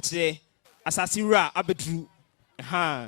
today asasira abedru ha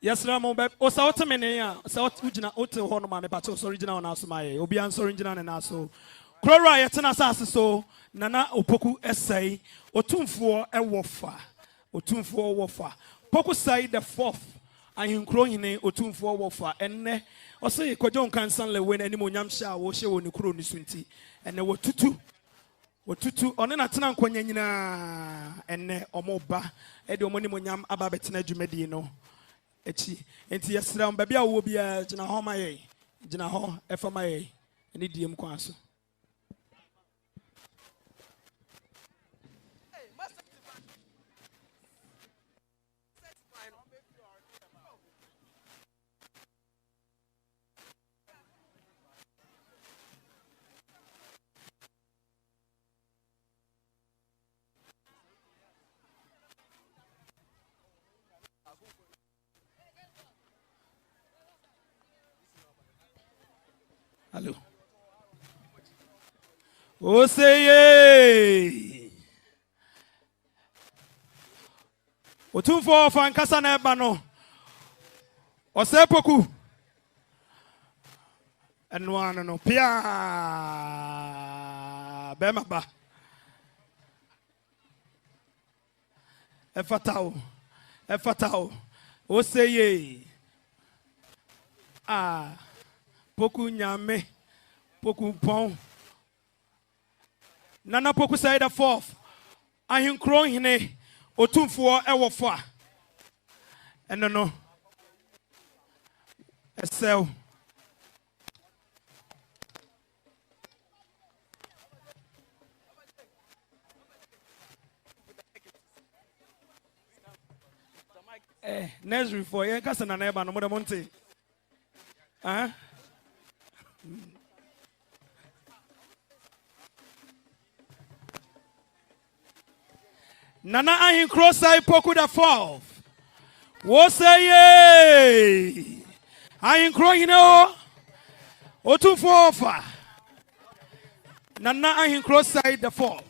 Yes, Ramon, but also automania, so original auto honor, but also original and also my Obian original and also Crora Yatana so Nana Opoku essay, Otumfo a wafa, Otumfo wafa. Poku say the fourth, I am crowing in Otumfo wafa, and also Kwadwo Nkansah when any Monyamsha or she won the crony swinty, and there were tutu. Otutu onena tena nkwanya nyina enne omoba e de omoni monyam aba betina dwumadi no echi enti yesra mbabia wo bia gina ho maye gina ho efa maye eni diem kwa so Hello. Oh say ye. Otumfo fa Nkansah na eba no. Ose poku. Eno ano no pia. Bema ba. Efatao. Efatao. Oh say ye. Ah. Poku nyame, poku pon. Nana poku say the fourth. Ahin kron hine, otumfo ewofa. Eno no. Esel. Nezri for ye kasa na eba no mo de monte. Nana ahin cross side poku the fourth. Wo say ye. Ahin cross hine otumfo ofa. Nana ahin cross side the fourth.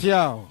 Piao.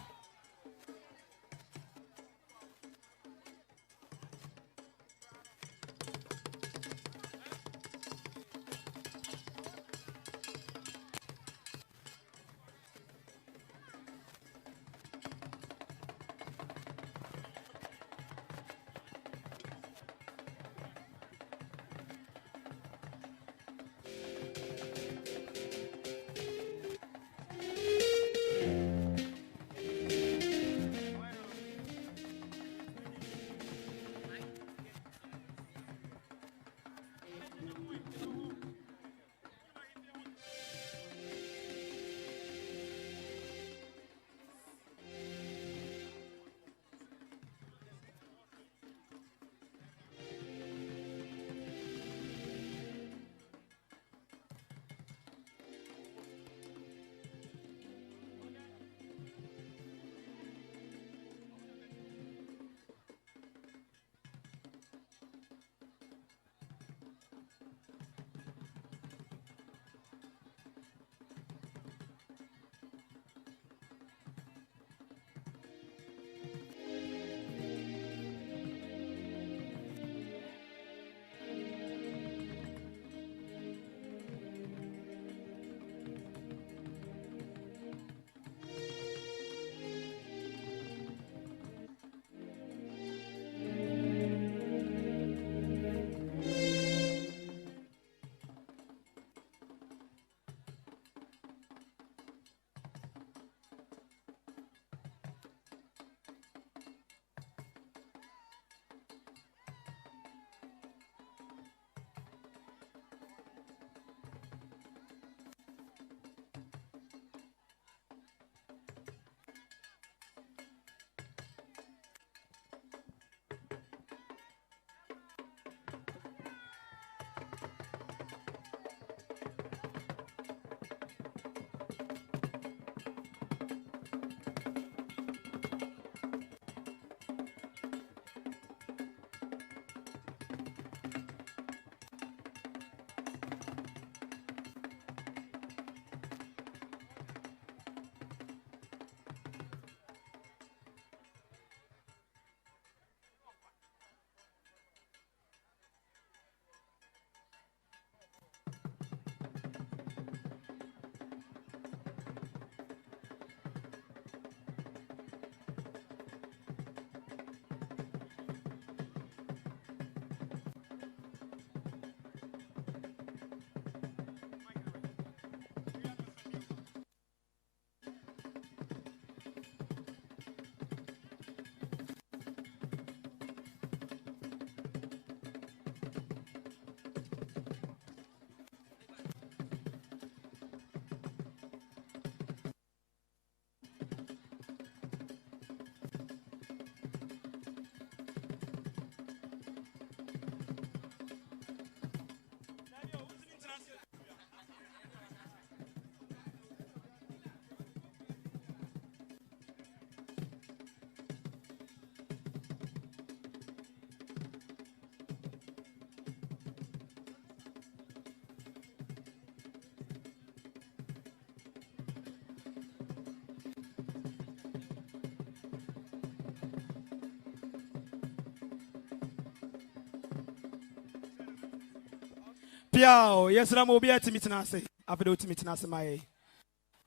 Piao, yes, I'm will be at Mitanase. After the Mitanase, my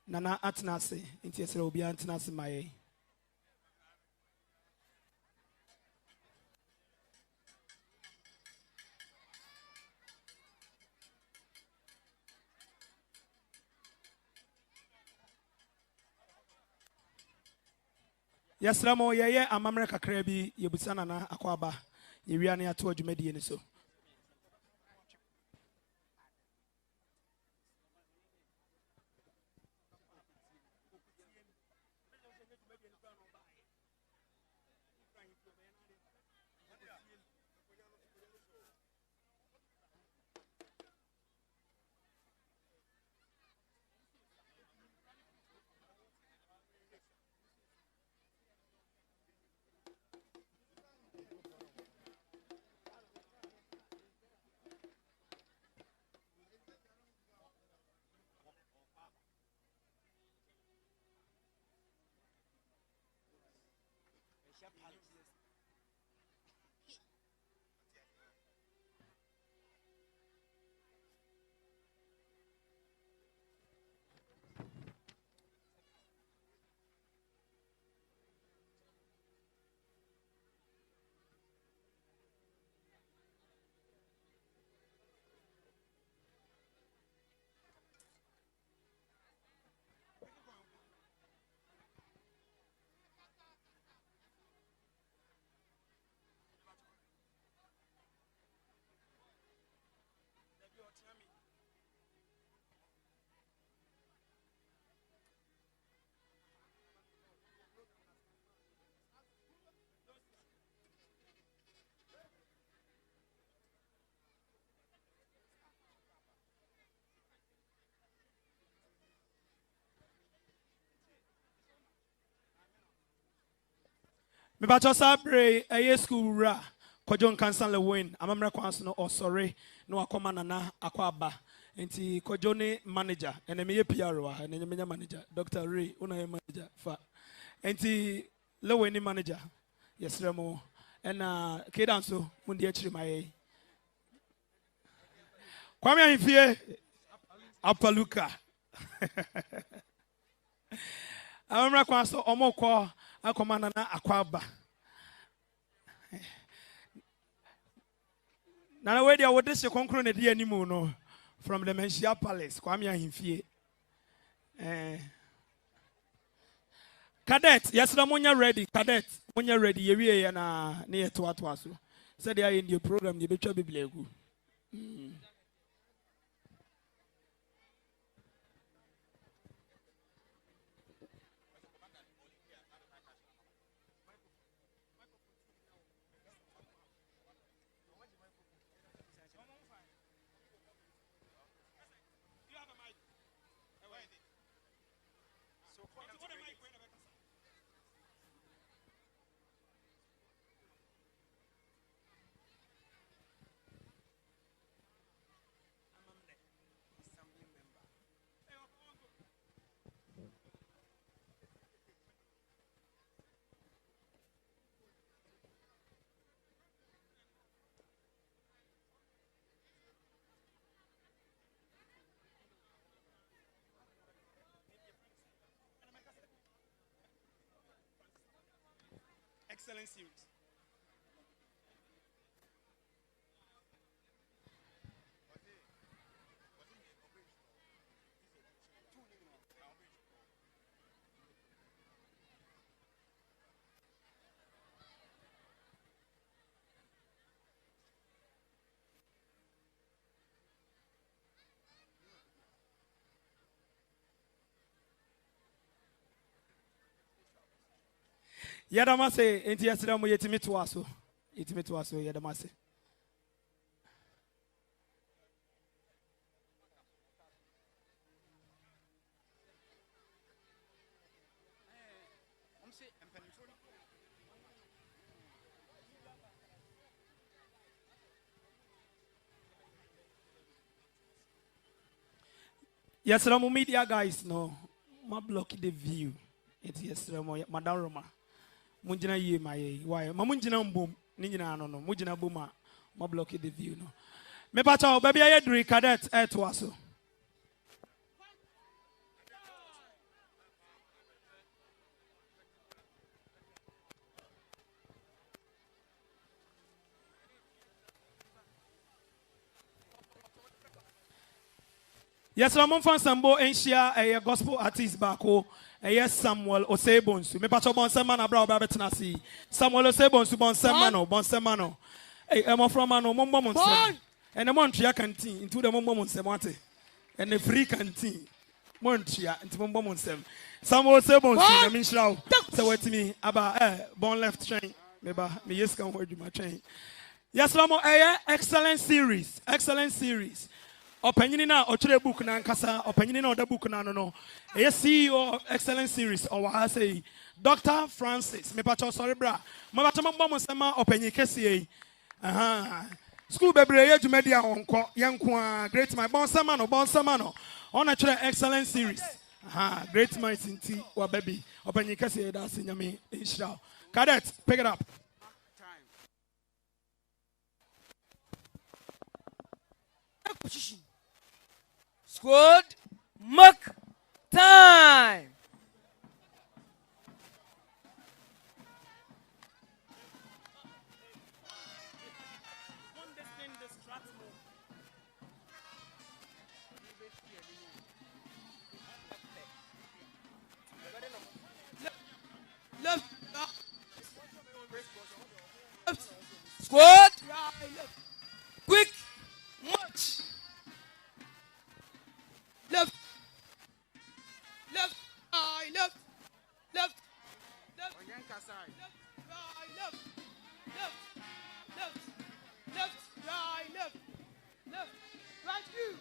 Nana Atanase, and yes, will be Antanase, my. Yes, Ramo, yeah, I'm America Krabi, Yabusana, Aquaba, Iriania to a Jumedi, so. Me ba cho sabre eye school ra Kwadwo Nkansah le win amamra kwanso no osore no akoma nana akwaba enti Kwadwo ne manager ene me ye PR wa ene me manager Dr. Ray una ye manager fa enti le win manager yesre mo ena kedanso mundi achiri maye kwame ahifie apaluka amamra kwanso omokọ akoma nana akwaba Nana we dia wo de se konkro na di animu no from the Menchia Palace kwame ahimfie cadet yes na munya ready cadet munya ready ye wie na na ye to aso said they are in the program ye betwa bibliagu excellent series. Yadamase enti yesira mo yetimi to aso yadamase yesira mo media guys no ma block the view enti yesira mo madam Roma munjina yie maye why ma munjina mbom ni nyina no no munjina boma ma block the view no Me pacho baby I do cadet to us. Yes, I'm on Sambo and share a gospel artist back. Yes, Samuel Osebonsu. Me pacho bon semana bra Babetanasi. Samuel Osebonsu bon semano, bon semano. I'm from Mano, Momon. And a Montreal canteen into the Momon Semate. And a free canteen. Montreal into Momon Sem. Samuel Osebonsu, I mean, Shroud. So what to me about born left train. Maybe me yes can hold you my train. Yes, Lamo, excellent series. Excellent series. Opinion na ochire book na Nkansah opinion na other book na no CEO of excellent series or I say Dr. Francis me pacho sorry bra ma pacho mo sema opinion kese school bebre ye dwumadi a onko yenko great my bon sema no on a excellent series great minds inti wa baby opinion kese da senyame inshallah cadet pick it up. Position. Squad, mark time. Left. Squad, quick march. Left, left, left, left, left, left, left, left, left, right, left, left, right, you.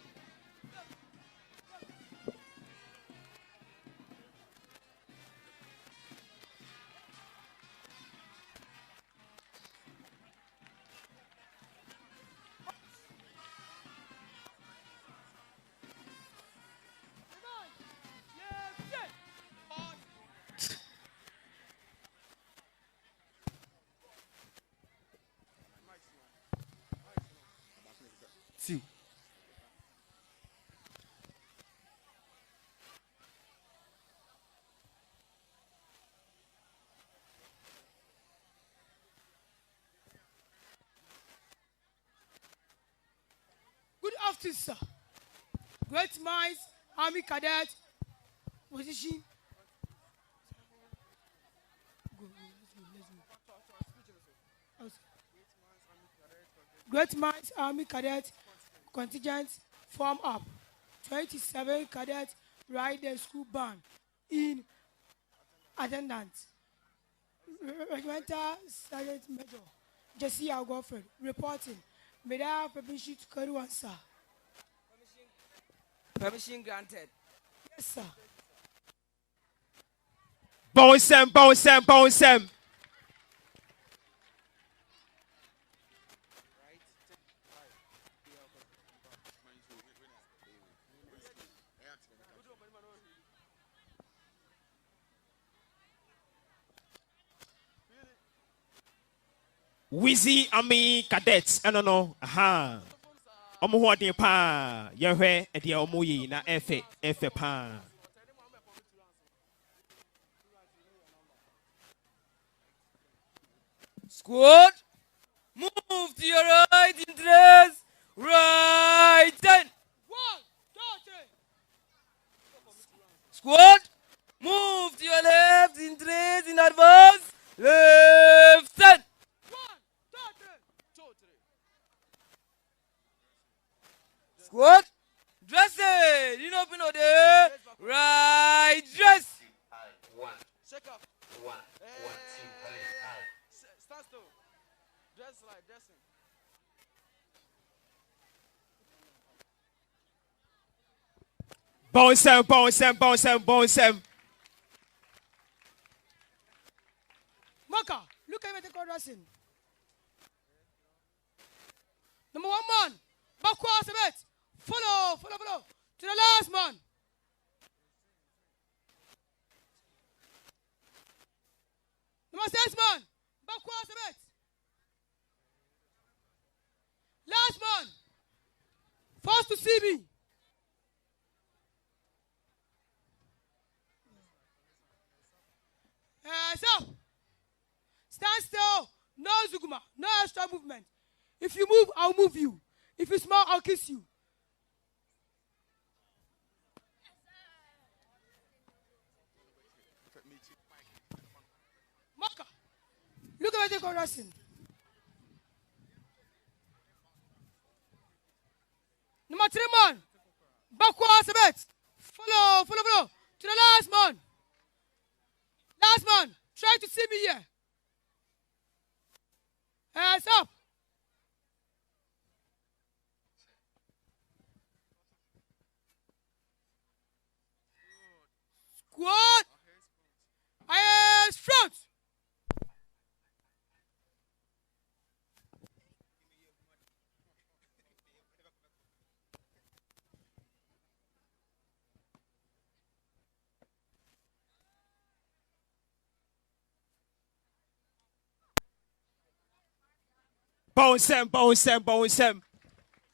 See. Good afternoon, sir. Great minds, Army Cadet, position. Great minds, Army Cadet, contingent form up. 27 cadets ride the school band in attendance. Regimental Sergeant Major Jesse Algofred reporting. May I have permission to carry one, sir? Permission granted. Yes, sir. Bounce him. Weezy Army cadets, no. Omo ho ade pa, ye hwe e de omo yi na efe pa. Squad, move to your right interest. Right 10. 1, 2, 3. Squad, move to your left interest in advance. Left 10. 1, 2, 3. Squad, dress it. You know, there. Right dress. Shake up. 1, 2, stand still. Dress like dressing. Bounce him. Maka, look at me take dressing. Number 1 man, backwards a bit. Follow. To the last man. Number 6 man, backwards a bit. Last man, to see me. So, stand still. No zuguma. No extra movement. If you move, I'll move you. If you smile, I'll kiss you. Maka, look at the wrestling. Number 3 man. Backwards a bit. Follow. To the last man. Last man. Try to see me here. Hands up. Squad. Eyes front. Bouncem.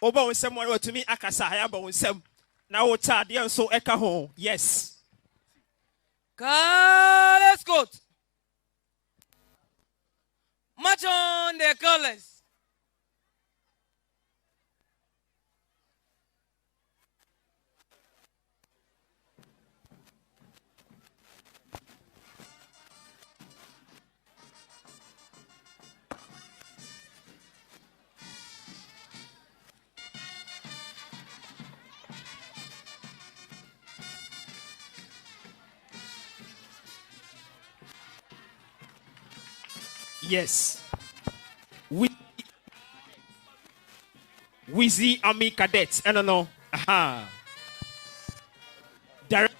Bouncem one to me akasa ya bouncem. Na o tade so eka ho. Yes. Let's go. March on the colors. Yes. Weezy Army Cadets. I don't know. Aha. Director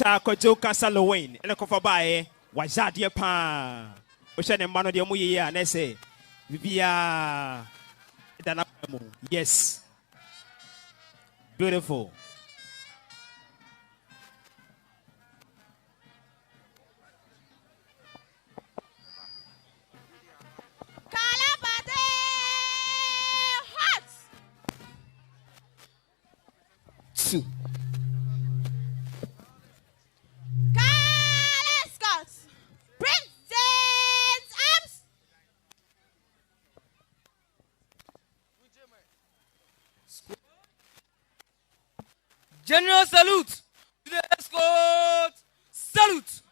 Kwadwo Nkansah and a cover by Wazadia Pa. Ocean and Mano de Muya and Essay. Via Danamu. Yes. Beautiful. General salute to the escort. Salute.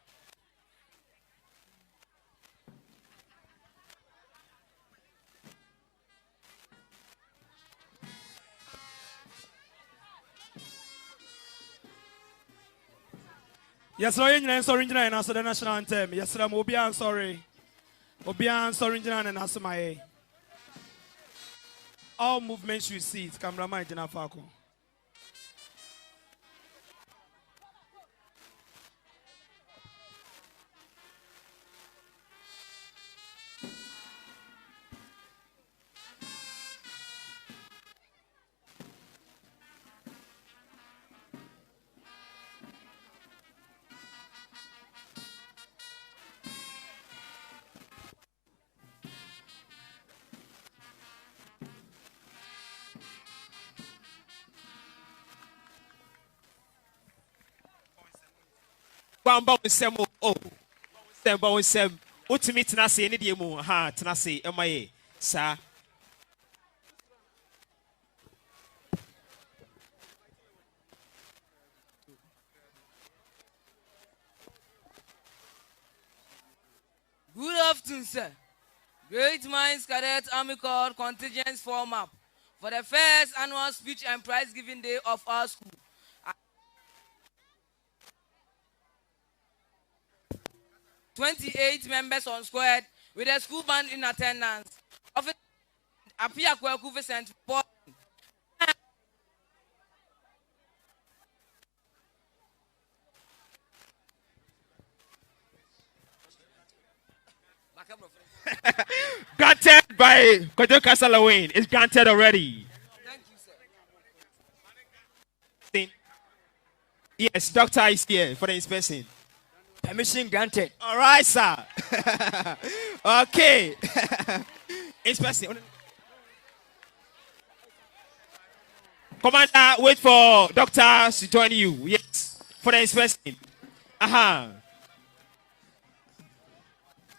Yes, I'm sorry, and answer the national anthem. Yes, I'm Obian sorry. Obian sorry, and answer my. All movements you see, cameraman Jana Fako. Bouncem. Oh. Bouncem. Ultimate Tenase, any demo. Ha, Tenase, MIA. Sir. Good afternoon, sir. Great Minds Cadet Army Corps contingents form up for the first annual speech and prize giving day of our school. 28 members on squad with a school band in attendance. Officer Apia Kwaku St. Paul. Granted by Kwadwo Nkansah. It's granted already. Thank you, sir. Yes, doctor is here for the inspection. Permission granted. All right, sir. Okay. Inspection. Commander, wait for doctor to join you. Yes, for the inspection. Aha.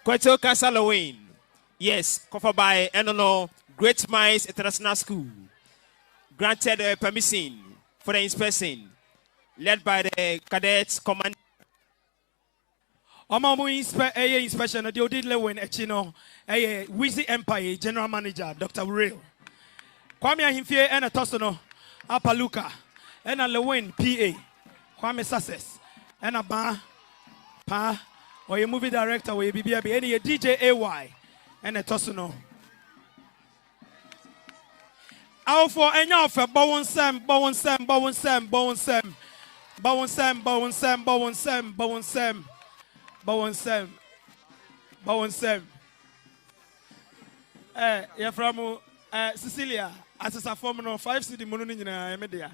Kwadwo Halloween. Yes, covered by Enono Great Minds International School. Granted permission for the inspection, led by the cadets command. Inspection. The Odin Lewin Echino, Weezy Empire General Manager Dr. Real. Kwame Ahimfie and a Tosono, Apaluka, and a Lewin PA, Kwame Success, and a Pa, or a movie director, or a BBB, any DJ AY, and a Tosono. Out for any offer, Bowen Sam, Bowen Sam, Bowen Sam, Bowen Sam, Bowen Sam, Bowen Sam, Bowen Sam, Bowen Sam, Bowen Sam, Bowen Sam. You're from Cecilia, as a former of 5 city monument in a media.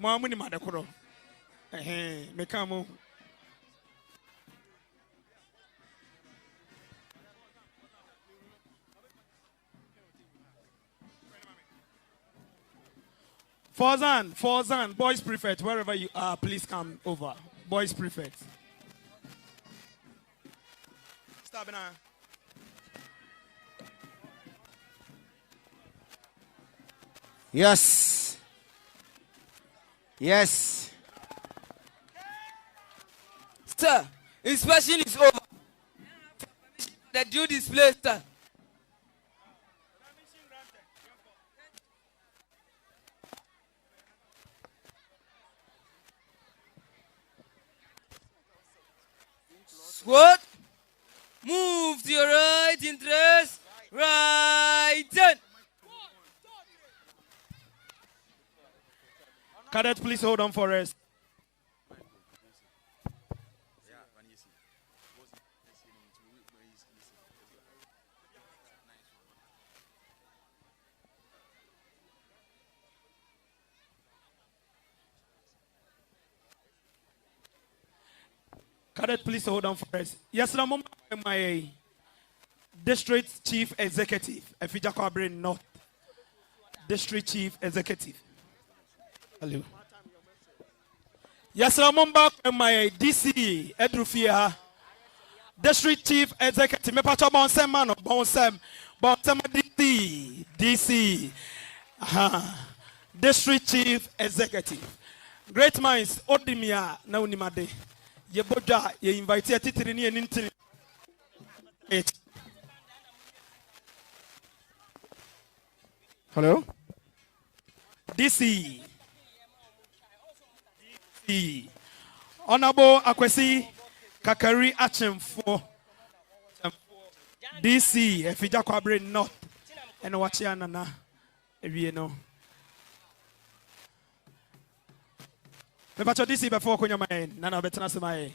Mamuni Madakoro. Mekamo. Forzan, boys prefect, wherever you are, please come over. Boys prefect. Stop it now. Yes. Yes. Sir, inspection is over. The due display, sir. Squad, move to your right interest, right turn. Cadet, please hold on for us. Cadet, please hold on for us. Yes, I'm my District Chief Executive, Efija Kwabre North. District Chief Executive. Hello. Yes, I'm back my DC, Edrufia. District Chief Executive. Me pacha bonsem man, bonsem DC. District Chief Executive. Great minds, Odimia, na unimade. Ye boja, ye invite a titrini and intin. Hello? DC. Honorable Akwesi Kakari Achemfo. DC, Efija Kwabre North. And Wachiana, you know. But DC before Kunyama, Nana Betanasama.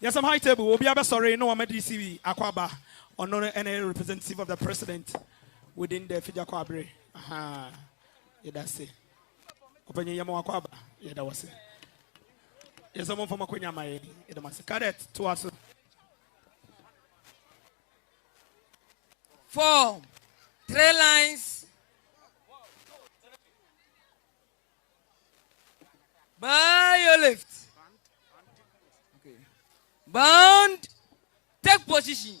Yes, I'm high table. We'll be able sorry, no one DC Akwaba or no any representative of the president within the Fija Kwabre. Yeah, that's it. Open your Akwaba. Yeah, that was it. Yes, someone from Kunyama. It must cadet to us. Form 3 lines. By your left. Okay. Bound. Take position.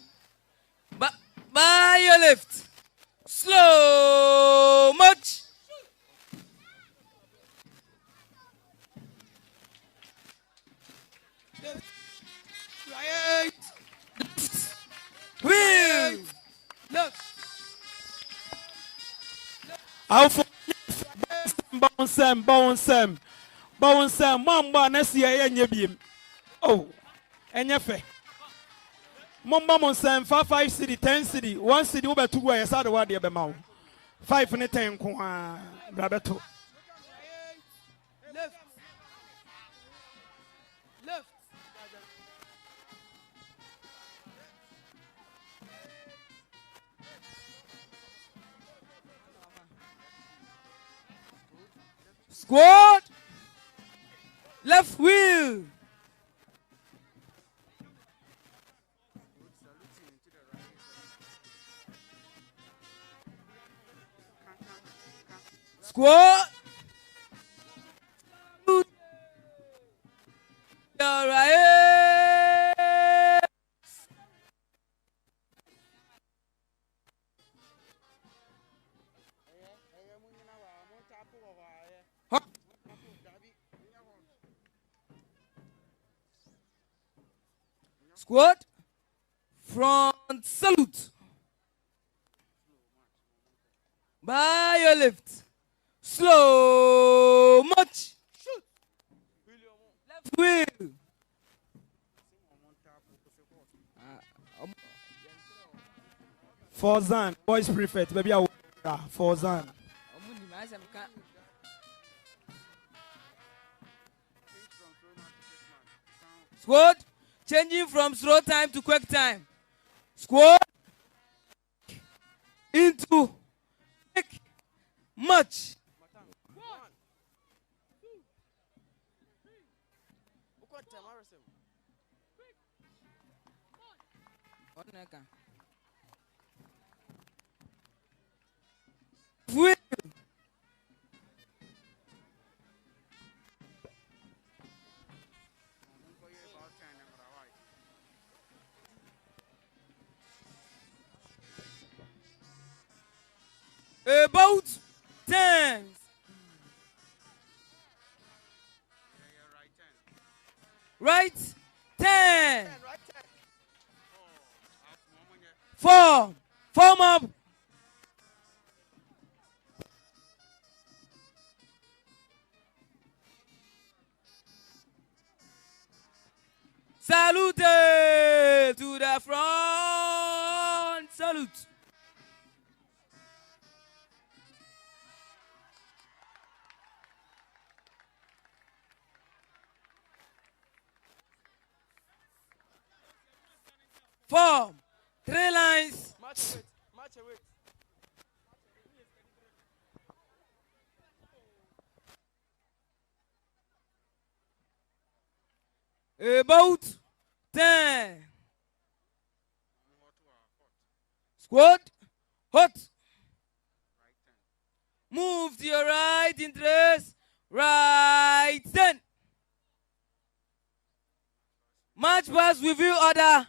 By your left. Slow march. Right. Wheel. Look. How for Bowen Sam, Mamba, Nessia, and Yabim. Oh, and Yafe. Mamba Sam, 5 city, 10 city, 1 city over 2 ways out of what the Bemau. 5 and 10, Rabato. Left. Left. Squad. Left wheel. Squad. All right. Squad. Front salute. By your left. Slow march. Shoot. Left wheel. Forzan, boys prefect, baby, I will. Forzan. Squad, changing from slow time to quick time. Squad, into quick march. Wheel. About 10. Right 10. Form up. Salute to the front. Salute. Form 3 lines. Match About 10. Squad, hot. Move to your right interest. Right 10. March pass review order.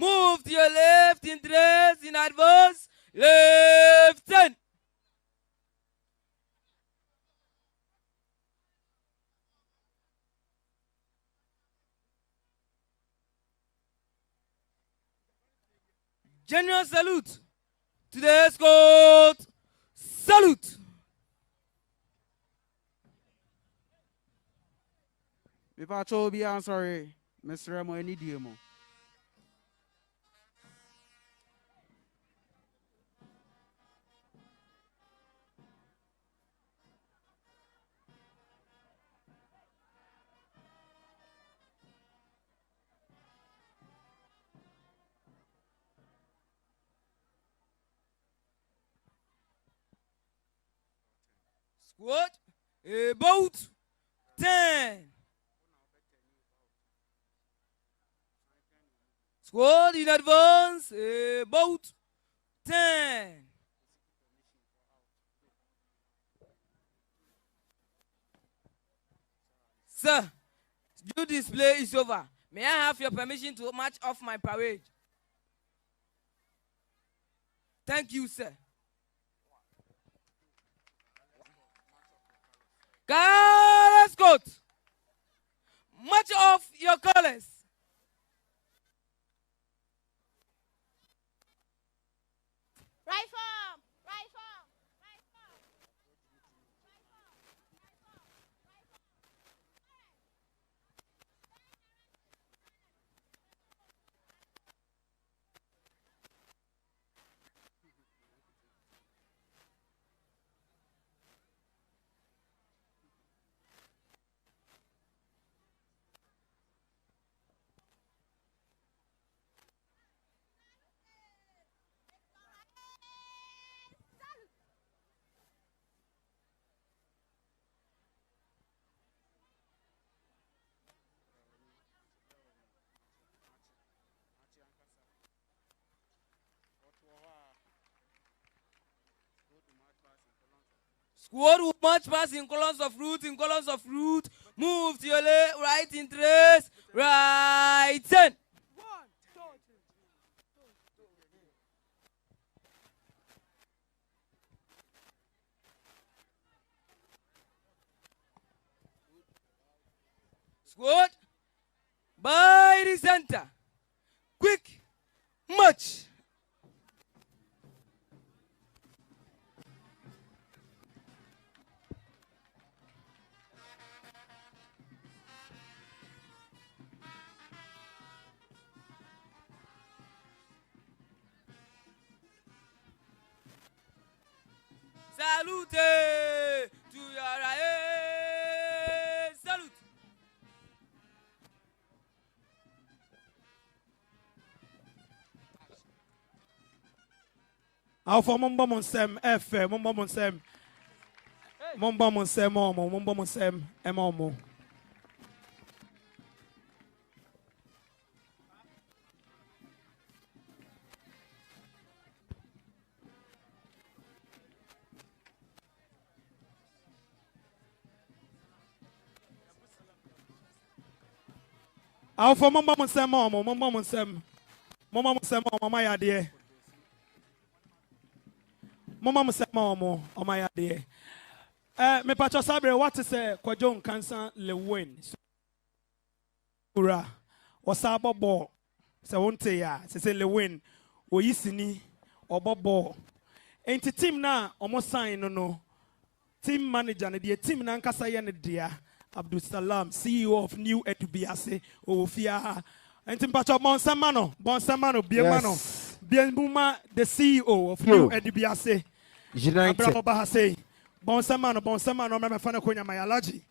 Move to your left interest in advance. Left 10. General salute to the escort. Salute. Patrol be answering, Mr. Remo, any demo. Squad, about 10. Squad in advance, about 10. Sir, due display is over. May I have your permission to march off my parade? Thank you, sir. Car escort, march off your colors. Right farm, right farm, right farm. Squad will march past in columns of route, move to your left, right in trace, right turn. Squad, by the center, quick, march. Salute to your right. Salute. Alpha Mumba Monsem F Mumba Monsem Mumba Monsem Momo Mumba Monsem Emomo. Alpha Mumba Monsem Momo Mumba Monsem Mumba Monsem Momo my idea. Mama Musemo, oh my idea. Me Pacho Sabre, what is a Kwadwo Nkansah Lewin? Ura, was a bobo. So won't say ya, say Lewin, or Yisini, or bobo. Ain't a team now, almost sign no. Team manager, and the team Nkansah and dear Abdul Salam, CEO of New Etubiase, or Fia. And Tim Pacho Bonsamano, Biemano. Bien Buma, the CEO of New Edibiase. United. Bonsamano, my fan of Konya, my allergy.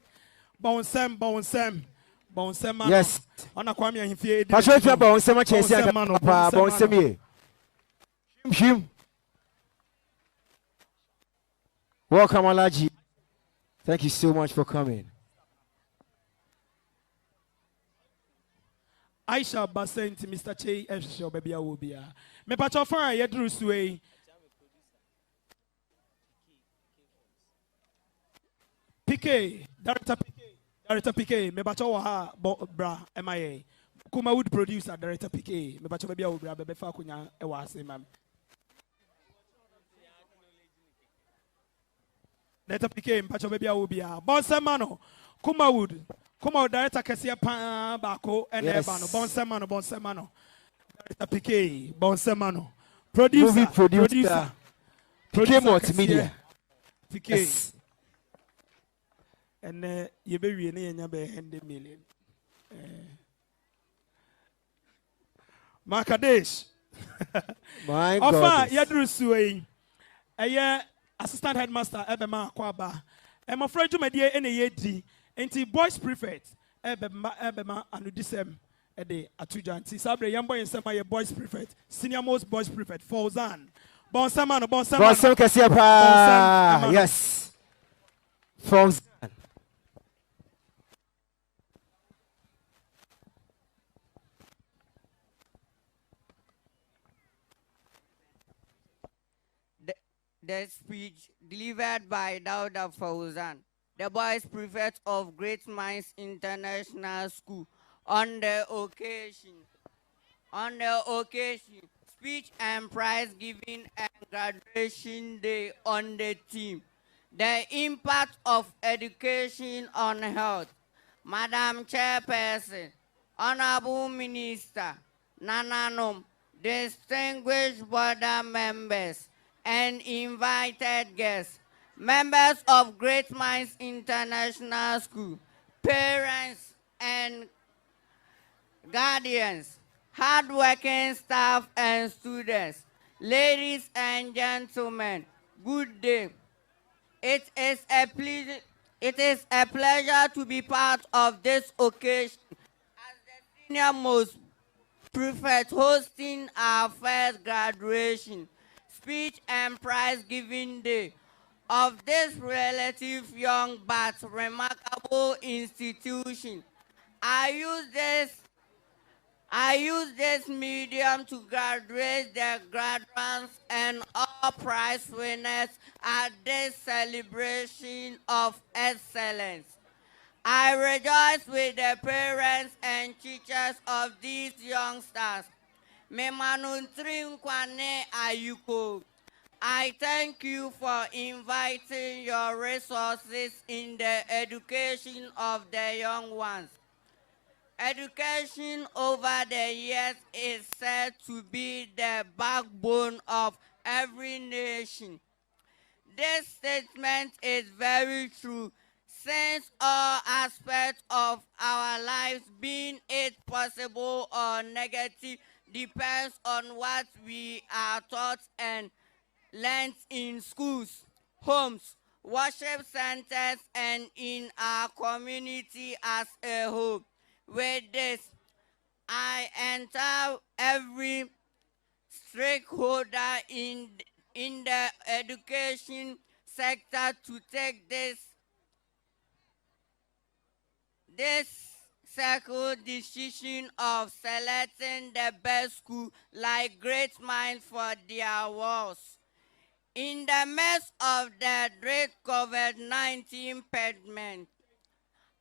Bonsam. Yes. On a Kwame and Fia. I should have Bonsama Chase, Bonsami. Him. Welcome, Alaji. Thank you so much for coming. I shall be sent to Mr. Che F. Show, baby, I will be. Me patch off fire, yet drew sway. PK, Director PK, me patch over bra, MIA. Kuma would producer, Director PK, me patch baby, I will be a Fakunya, a was a man. Director PK, patch baby, I will be a Bonsamano, Kuma would. Come out, director Kessia Pan Bako and Ebano, Bonsemano, director PK, Bonsemano, producer, PK Multimedia, PK, yes. And you be really in your $100 Markadesh. My God. God. Yadru Suey, a assistant headmaster, Ebema Kwaba, and my friend to my dear NAD. Enti boys prefect ebema anu disem ede atujanti sabre yambo yensema ye boys prefect senior most boys prefect Fauzan Bonsam Kesia pa yes Fauzan the speech delivered by Dauda Fauzan, the boys prefect of Great Minds International School, on the occasion, speech and prize giving and graduation day on the theme, the impact of education on health. Madam Chairperson, Honorable Minister, Nananom, distinguished board members, and invited guests, members of Great Minds International School, parents and guardians, hardworking staff and students, ladies and gentlemen, good day. It is a pleasure to be part of this occasion as the senior most prefect hosting our first graduation, speech and prize giving day of this relative young but remarkable institution. I use this I use this medium to graduate the graduates and all prize winners at this celebration of excellence. I rejoice with the parents and teachers of these youngsters. Memanuntrinkwane Ayuko. I thank you for inviting your resources in the education of the young ones. Education over the years is said to be the backbone of every nation. This statement is very true, since all aspects of our lives, being it possible or negative, depends on what we are taught and learned in schools, homes, worship centers, and in our community as a whole. With this, I enter every stakeholder in the education sector to take this circle decision of selecting the best school like great minds for their walls. In the midst of the great COVID-19 pandemic,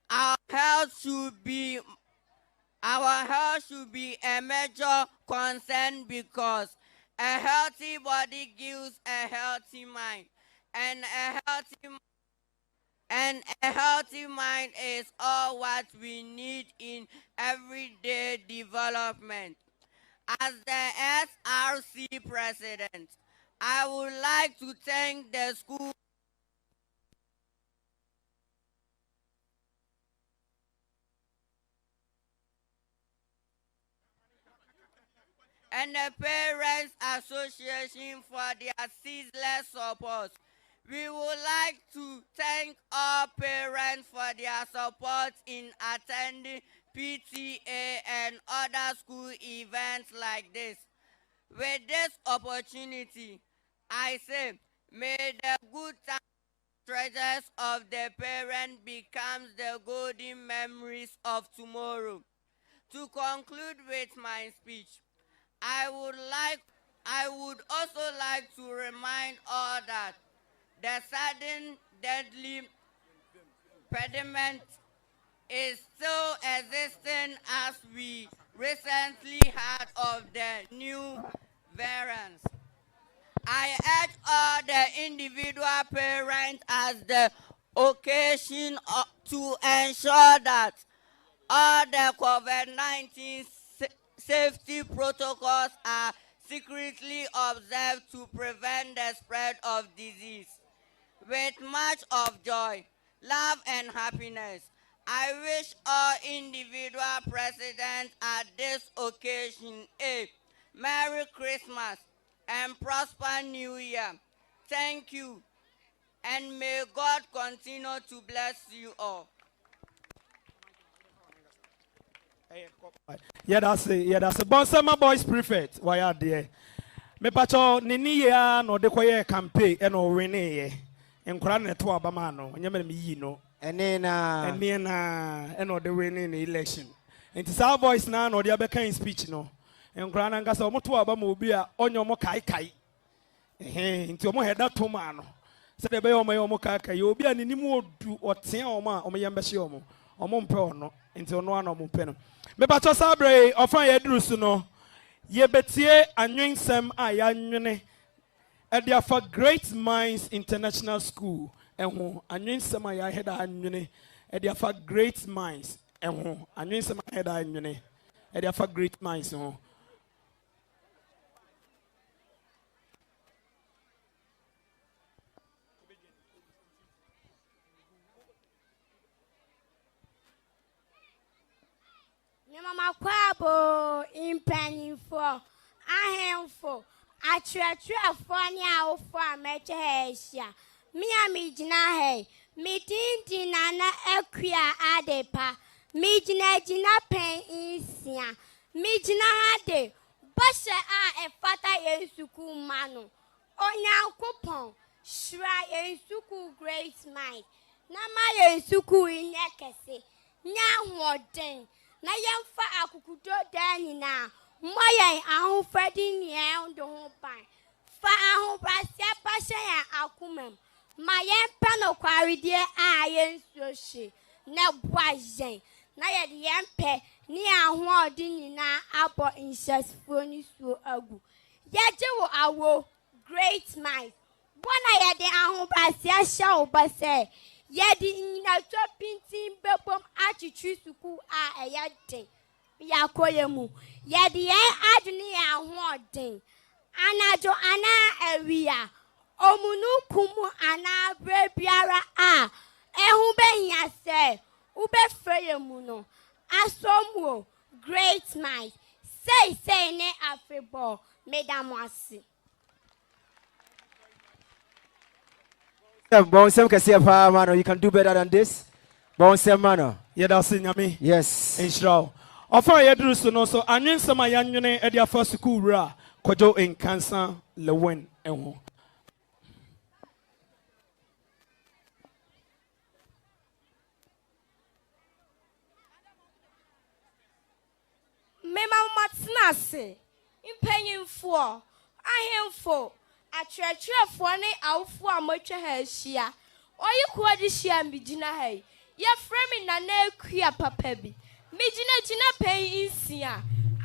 our health should be a major concern, because a healthy body gives a healthy mind, and a healthy mind is all what we need in everyday development. As the SRC president, I would like to thank the school and the Parents Association for their ceaseless support. We would like to thank all parents for their support in attending PTA and other school events like this. With this opportunity, I say, may the good treasures of the parent become the golden memories of tomorrow. To conclude with my speech, I would also like to remind all that the sudden deadly pandemic is still existing, as we recently heard of the new variants. I urge all the individual parents as the occasion to ensure that all the COVID-19 safety protocols are secretly observed to prevent the spread of disease. With much of joy, love, and happiness, I wish all individual presidents at this occasion a Merry Christmas and prosper New Year. Thank you, and may God continue to bless you all. Yeah, that's it. Bonsama Boys Prefect, why are there? Me pacho nini ya no de kwaye campaign e no wene ye. Enkura ne to abama no, nyame me yi no. Ene na e no de wene ne election. Enti sa voice na no de abeka speech no. Enkura na ngasa omo to abama obi a onyo mo kai. Enti omo heda to ma no. Se de be omo kai obi a nimu odu otea omo yembe hye omo. Omo mpe ono. Enti ono ana omo mpe no. Me pacho sabre ofan ye duru su no. Ye betie anwensem a ya nwene e for Great Minds International School eho anwensem a ya heda anwene e for Great Minds eho anwensem a heda anwene e for Great Minds ho. Mama Kwadwo impanyinfo ahemfo atwetwefo ne awofo amechehesia mi amigina he mitinti nana ekwia adepa mijina pen insia mijina hade bose a efata yensuku manu onyankopon shra yensuku Great Mind na ma yensuku inyekese nya hoden Na yɛmfa akukudo dan nyinaa mmɔ yɛn ahofadi nyɛn do ho ban. Fa ahobraseɛ pa hyɛ yɛn akoma mu. Ma yɛmpɛ nokwaredeɛ a yɛnsuo hye na boa yɛn. Na yɛde yɛmpɛ ne ahoɔden nyinaa abɔ nhyɛsofoɔ ne suo agu. Yɛgye wo awo great mind. Bona yɛde ahobraseɛ hyɛ wo ba sɛ yɛde nyinato pintin bɛbom atwitwi suku a ɛyɛ den. Yɛakɔyɛ mu. Yɛde yɛn adwene yɛn ahoɔden. Anadwo anaa awia. Omunukumu anaa berɛ biara a ɛho bɛhia sɛ wobɛfrɛ yɛn mu no. Asomuo great mind. Say ne afebɔ medamo ase. Bonsem kasiya pa mano, you can do better than this. Bonsem mano. Yedasi nyame. Yes. Inshallah. Ofa yedru so no so anwen sama yanwene e dia fa school ra Kwadwo Nkansah lewen eho. Mema matsena se. Impanyimfo, ahemfo, atwerɛtwerɛfoɔ ne awofo a motwa ha ahyia. Oyi kuadi hyia mbigina ha yi. Yɛfrɛ me nana akua papa bi. Mijina pɛn nsia.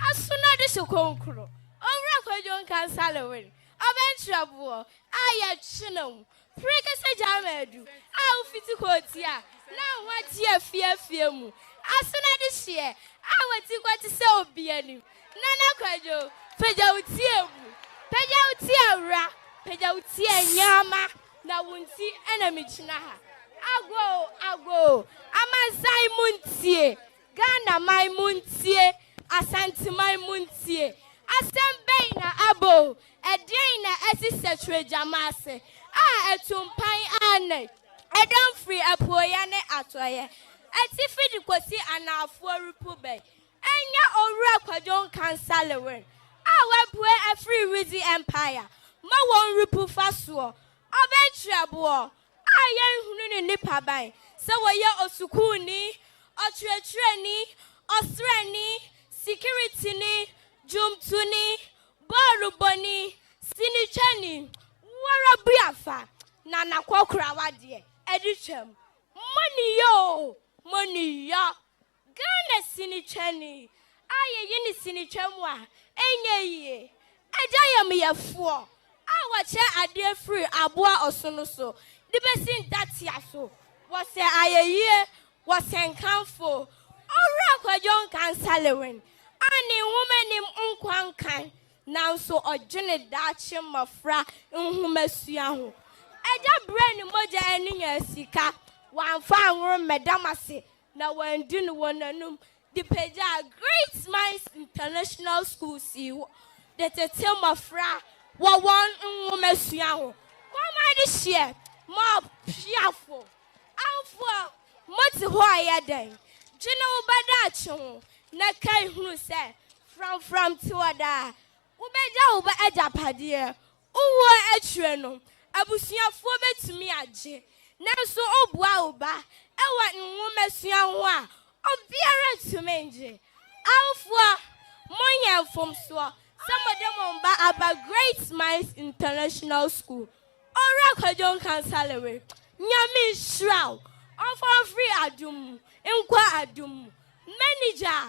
Aso na de hyɛ konkro. Owura Kwadwo Nkansah lewen. Ɔbɛntrɛboɔ a yɛtwe no. Prekese jamadu. A ufiti kotia. Na wati afie mu. Aso na de hyɛ. A wati kwati sɛ obiani. Nana Kwadwo, peja utie mu. Peja utie ra. Peja utie nyama. Na wunti ena michina ha. Ago. Amazai muntie. Ghana mai muntie. Asante mai muntie. Asembei na abo. Edien na esi setwe jamase. Etumpan ane. Edam free apoya ne atoye. Eti fidi kosi anafuo rupube. Enya owura Kwadwo Nkansah lewen. Webwe a free Weezy Empire. Ma won rupu fasuo. Obentrebo. Yen hunu ne nipa ban. Se woye osukuni, otwerɛtwerɛni, osrani, security ni, jumtuni, boruboni, sinichani, warabiafa, na nakwokra wadie. Edichem. Money yo. Gane sinichani. Yini sinichemwa. Enye ye. Ejayam ye fo. Awache ade free aboa osonoso. Dibesin datiaso. Wase ayeye. Wase nkamfo. Owura Kwadwo Nkansah lewen. Ani womanim nkwankan. Nanso ojene dachi mafra nhumesua ho. Eja brain moja eninya sika. Wanfa anworo medamase na wandi no wonanum. The page Great Minds International School see the Tetema Fra one woman. This year, more piafo. Alpha, much why then. General Badacho, Nakai who said, from Tuada, Ubeja over Ejapadia, Uwa Etreno, Abusia forward to me aje. Now so Obuauba, Ewa woman Sianwa. Obiara to menje. Alpha Monya from Swa. Some of them on about Great Minds International School. Owura Kwadwo Nkansah lewen. Nyami shroud. Offer free adum. Nkwa adum. Manager.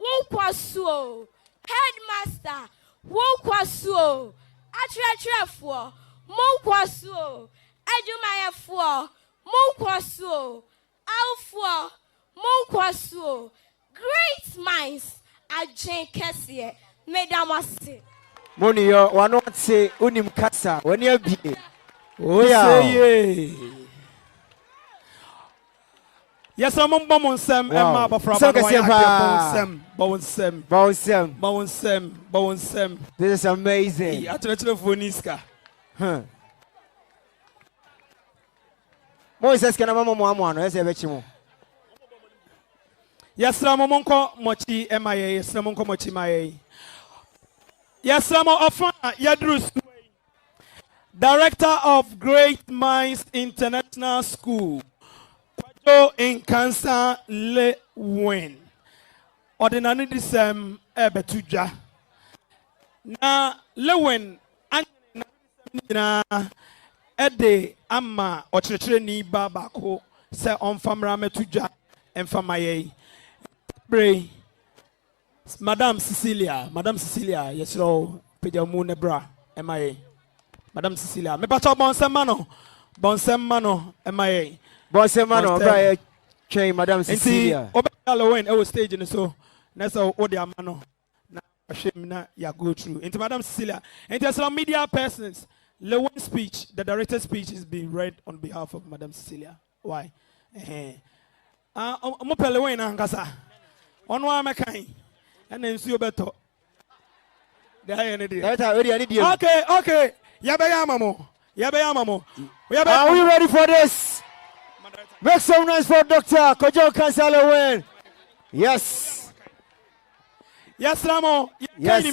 Wonkwaso. Headmaster. Wonkwaso. Atwerɛtwerɛfoɔ. Monkwaso. Adumayɛfoɔ. Monkwaso. Alpha Monkwaso, Great Minds, Ajay Kessie, Madam Ase. Money yo, one not say unim kasa, when you be. Oh yeah. Yes, I'm on Bonsem, and Maba from Bonsem. This is amazing. Moses can have one, as I bet you. Yes, Ramonko Mochi MIA, yes, Ramonko Mochi MIA. Yes, Ramo Ofra Yadrus, Director of Great Minds International School, Kwadwo Nkansah lewen. ordinary this betuja. Na Lewin na ede ama ochrechere ni baba ko se onfamra metuja enfamaye. Pray. Madam Cecilia, yes, lo, Pejamu Nebra, MIA. Madam Cecilia, me pato Bonsemano, MIA. Bonsemano, Brian, chain, Madam Cecilia. Obey Halloween, I was staging so. That's all the mano. Na shame na ya go through. Into Madam Cecilia, and there's some media persons. Lewin's speech, the director's speech is being read on behalf of Madam Cecilia. Why? Mopelewe na Nkansah. On one makai. And then see you better. Okay. Yabayamamo. Are we ready for this? Make some noise for Dr. Kwadwo Nkansah. Yes. Yes, Ramo. Yes.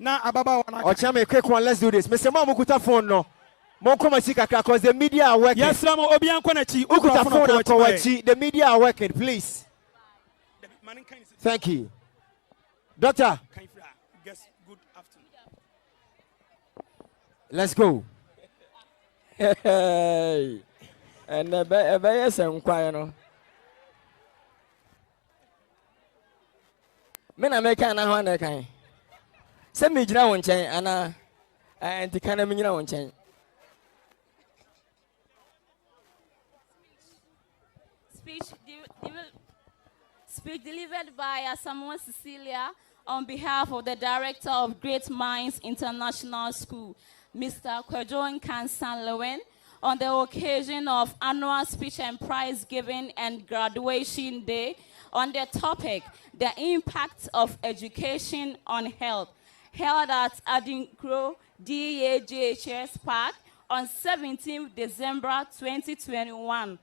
Na ababa wana. Ochame, quick one, let's do this. Mr. Mamukuta phone no. Because the media are working. Yes, Ramo. The media are working, please. Thank you. Doctor. Good afternoon. Let's go. Hey. And yes, I'm quiet. Men are making a hundred kind. Send me down chain, and the kind of mineral chain. Speech delivered by Asamoah Cecilia on behalf of the Director of Great Minds International School, Mr. Kwadwo Nkansah, on the occasion of annual speech and prize giving and graduation day on the topic, the impact of education on health, held at Adinkro DAJHS Park on 17 December 2021.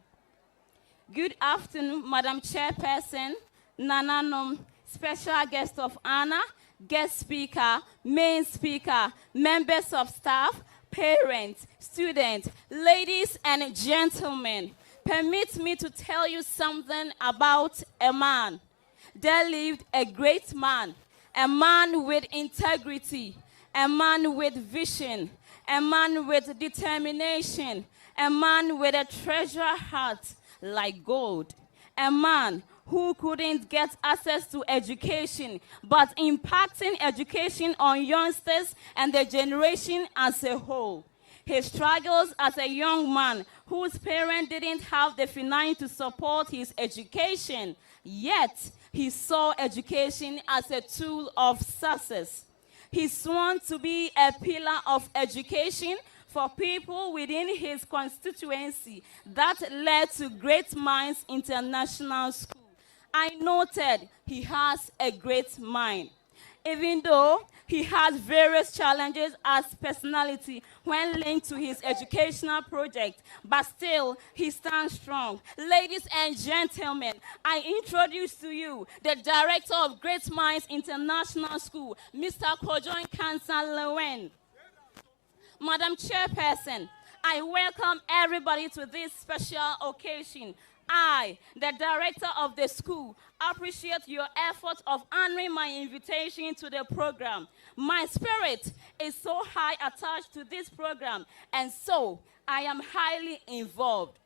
Good afternoon, Madam Chairperson, Nananom, special guest of honor, guest speaker, main speaker, members of staff, parents, students, ladies and gentlemen. Permit me to tell you something about a man. There lived a great man, a man with integrity, a man with vision, a man with determination, a man with a treasure heart like gold, a man who couldn't get access to education, but impacting education on youngsters and the generation as a whole. His struggles as a young man whose parents didn't have the finance to support his education, yet he saw education as a tool of success. He sworn to be a pillar of education for people within his constituency that led to Great Minds International School. I noted he has a great mind. Even though he has various challenges as personality when linked to his educational project, but still he stands strong. Ladies and gentlemen, I introduce to you the Director of Great Minds International School, Mr. Kwadwo Nkansah. Madam Chairperson, I welcome everybody to this special occasion. I, the director of the school, appreciate your effort of honoring my invitation to the program. My spirit is so high attached to this program, and so I am highly involved.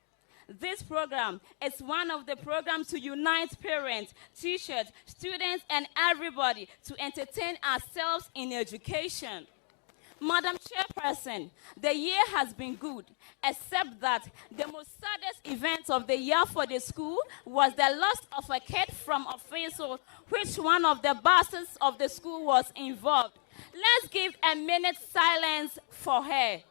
This program is one of the programs to unite parents, teachers, students, and everybody to entertain ourselves in education. Madam Chairperson, the year has been good, except that the most saddest event of the year for the school was the loss of a kid from a vessel, which one of the buses of the school was involved. Let's give a minute silence for her.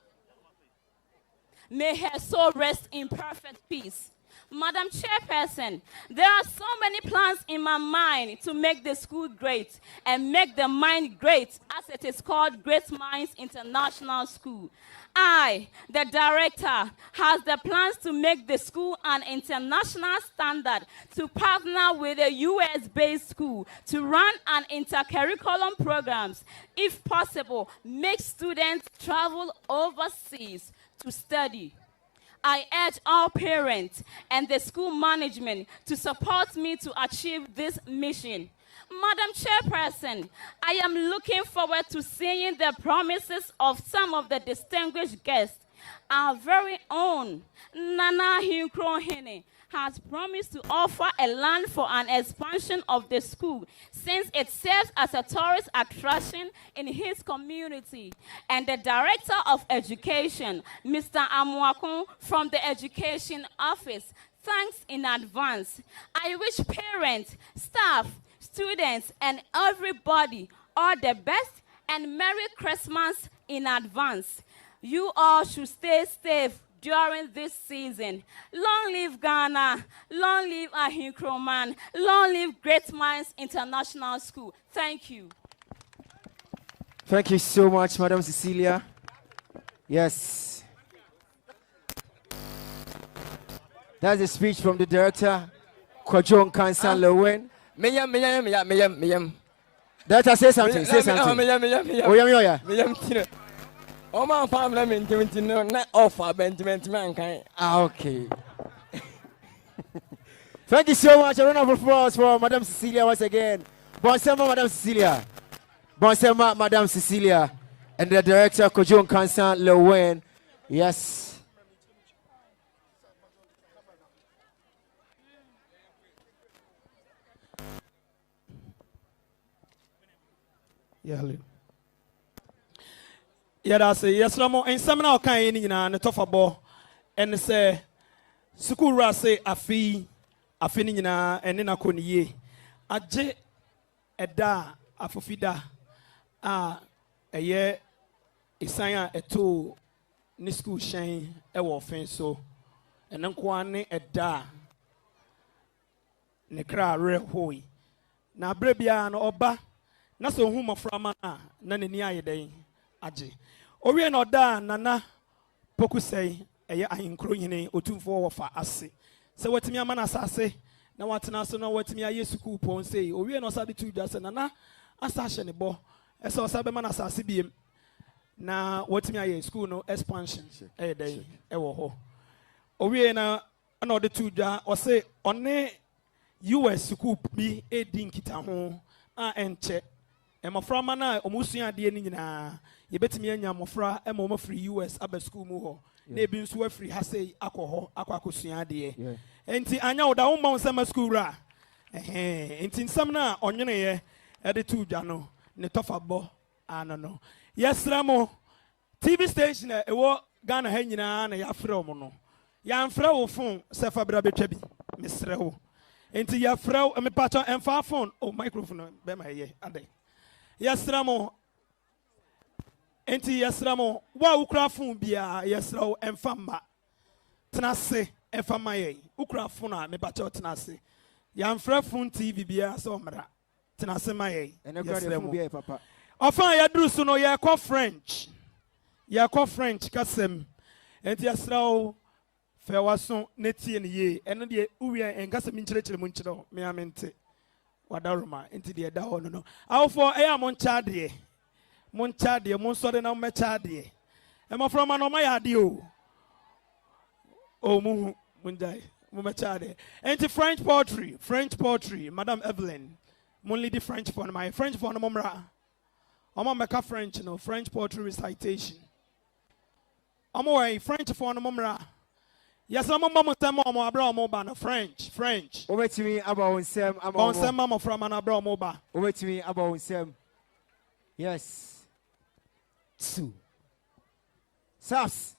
May her soul rest in perfect peace. Madam Chairperson, there are so many plans in my mind to make the school great and make the mind great, as it is called Great Minds International School. I, the director, has the plans to make the school an international standard, to partner with a US-based school, to run an intercurriculum programs, if possible, make students travel overseas to study. I urge all parents and the school management to support me to achieve this mission. Madam Chairperson, I am looking forward to seeing the promises of some of the distinguished guests. Our very own Nana Hinkrohene has promised to offer a land for an expansion of the school since it serves as a tourist attraction in his community. And the Director of Education, Mr. Amuakun from the Education Office, thanks in advance. I wish parents, staff, students, and everybody all the best and Merry Christmas in advance. You all should stay safe during this season. Long live Ghana, long live Ahinkroman, long live Great Minds International School. Thank you. Thank you so much, Madam Cecilia. Yes. That's a speech from the director, Kwadwo Nkansah Lewen. Meyam. Director, say something. Say something. Oh, yeah. Oh, my family, not offer Benjamin mankind. Okay. Thank you so much. A round of applause for Madam Cecilia once again. Bonsema, Madam Cecilia. Bonsema, Madam Cecilia. And the director, Kwadwo Nkansah Lewen. Yes. Yeah, that's it. Yes, Ramo. And some now can in a tougher ball. And say, Sukura say, Afi Nina, and then I couldn't ye. A j a da, a fofida. A year, a sign a two, ni school shine, a warfare so. And then Kwane a da. Nekra real hoy. Na brebia no oba. Na so huma frama na ne nia yedai age owie no da nana pokusei eye ahinkro hine otumfo wo fa ase se watimi ama na asase na watena so na watimi aye school pon sei owie no sa de tu dwa se nana asa hye ne bo ese o sa be ma na asase biem na watimi aye school no expansion dai wo ho owie na o de tu dwa o se one US school bi edi nkita ho a enche Emafra na omusuya de ni nyina yebetimi anya mofra ema free US aba school mu ho na ebi nso free ha sei akọ akosua de enti anya oda wo ma nsema school ra enti nsam na onwene ye de tu dwa no ne tofabo anano yesra mo TV station ewo Ghana ha nyina na yafre mo no yamfre wo phone se fabra betwa bi mesre wo enti yafre me pacho emfa phone o microphone be ma ye ade Yesramo enti yesramo wa ukra fun bia yesrawo emfamba tenase emfama ye ukra fun a me bacho tenase yamfra fun TV bia so mra tenase ma ye yesramo bia papa ofan ya duru so no ye kwa French kasem enti yesrawo fe waso netie ne ye eno de uwie enkasa mi nkyerechire mu nkyerɛ me amente wadaruma into the daho no how for a monchade monsode na mechade e mo from no my ade o mu munjai mu mechade into French poetry Madam Evelyn mon lead French for my French for no momra omo meka French no French poetry recitation omo way French for no momra. Yes, I'm a mama mo abra mo ba na French. Over to me about onsem onsem mama from an abra mo ba. Over to me about onsem. Yes. Two. Sas.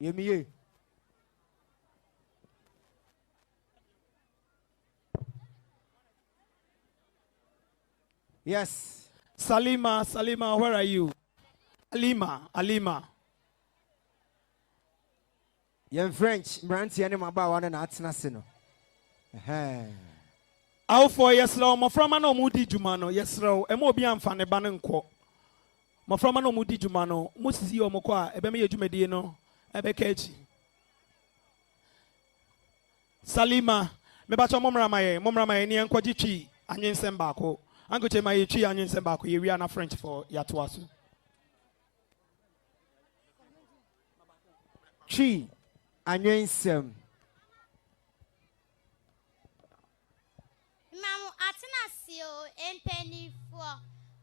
Yemiye. Yes. Salima, where are you? Alima. You're French, Branty and my one and Atsnasino. How for yes, law, my from an omudi jumano, yes, row, and more beyond fan a bananco. My from an omudi jumano, must see your moqua, a bemia jumedino, a bekechi. Salima, me bacha momra my Nian Quadichi, Anion Sembako, Uncle Chema Chi, Anion Sembako, we are not French for Yatuasu. Chi Anwensem. Mamu atena sio empeni for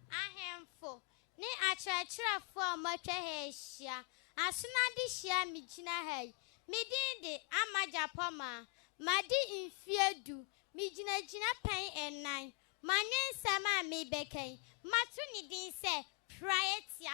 ahemfo ne achachira for matwa hehia asuna de hia migina hai midinde amaja poma madi infiedu migina gina pen enan manen sama me beken matu ni din se priority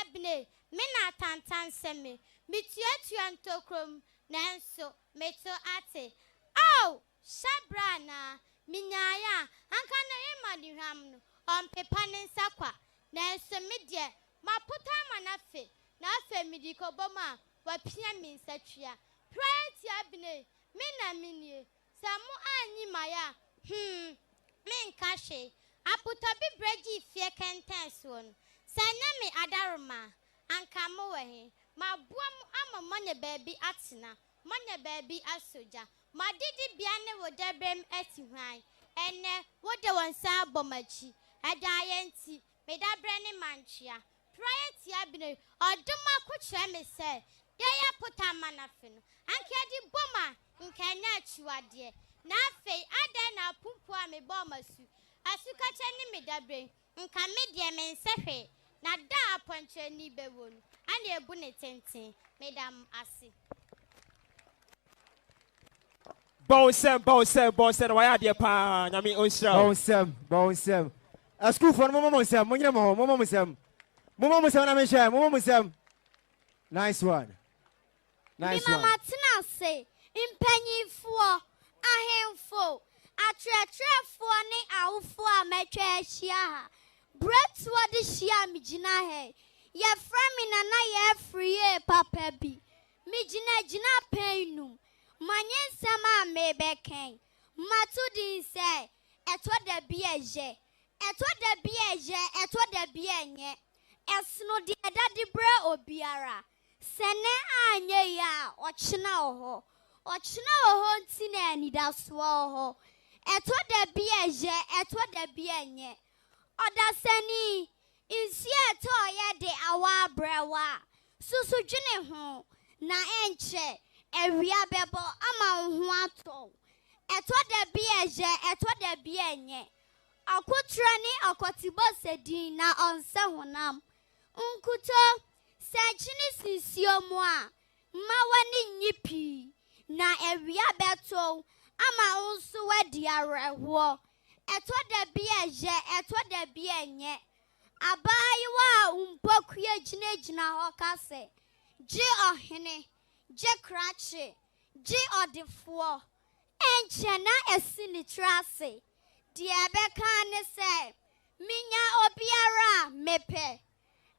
abne me na tantan seme mituatu antokrom nanso meto ate oh Shabrana, Minyaya, Ankana Emadiham, on Pepanin Sakwa, Nancy Media, Maputa Manafe, Nafe Medico Boma, Wapia means Satria, Priority Abne, Mina Mini, Samu Animaya, Min Cashe, Aputabi Breji Fear Cantanson, Sanami Adaruma, Ankamoe, my boom, I'm a money baby atina, money baby asoja. Ma didi biane wo debrem etihuan ene wo de wonsa bomachi adayenti me dabrene manchia priority abine oduma ko kire me se de ya puta manafe no anke di boma nkanya achiwade na afei ada na pumpu a me bomasu asuka cheni me dabre nka me de me nsehwe na da aponche ni bewonu ane ebu ne tenten medam ase. Bonsem, why are you pa? Nami Osha. Bonsem. A school for Mama Musem. Nice one. Matina say, in penny for a handful, a treasure for ne out for a match. Brett's what the shia mijina he. Ye framing and I free papa be. Mijina jina painum. Manyen sama me beken. Matu din say, etwa de bieje. Etwa de bienye. Esno di edadi bre obiara. Sene anye ya, ochina oho. Ochina oho ntine anidaswa oho. Etwa de bienye. Oda seni, insi eto ye de awa brewa. Susu jine ho, na enche. Ewia bebo ama unhuato. Etwa de bienye. Akutrani akotibo sedin na onse honam. Unkuto senchini sisio mwa. Mawani nyipi. Na ewia beto ama unsu wedi arewo. Etwa de bienye. Abayiwa umpokuye jina hokase. Ji ohene. Je crache, je odifo, enchena esini trase. Diabeka ne se, minya obiara mepe.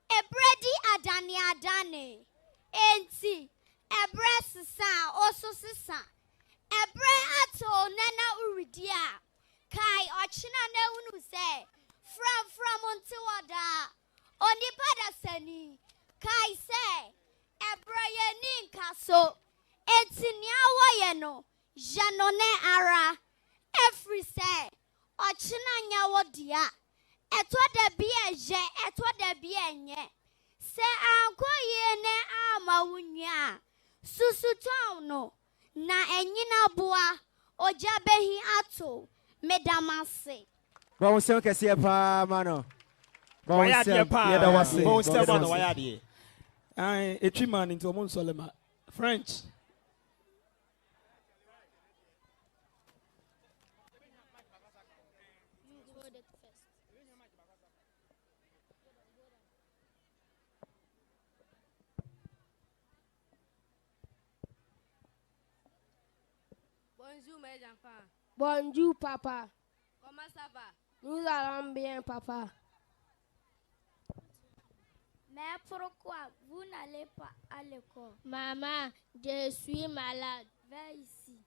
Ebredi adane. Enti, ebre sisa, oso sisa. Ebre ato nena uridia. Kai ochina ne unu se, from unto wada. Onipada seni, kai se. Ebraya Nkansah, Etinia Wayeno, Janone Ara, every say, Ochina Nyawodia, Etwa de bienye, se anko yene ama wunya, Susutono, na enyina bua, Ojabehi ato, medamase. Bonsem kesiye pa mano. Bonsem mano wayadi. A tree man into a Solema. French. Bonjour mes enfants. Bonjour papa. Comment ça va? Nous allons bien papa. Mais pourquoi vous n'allez pas à l'école? Maman, je suis malade. Viens ici.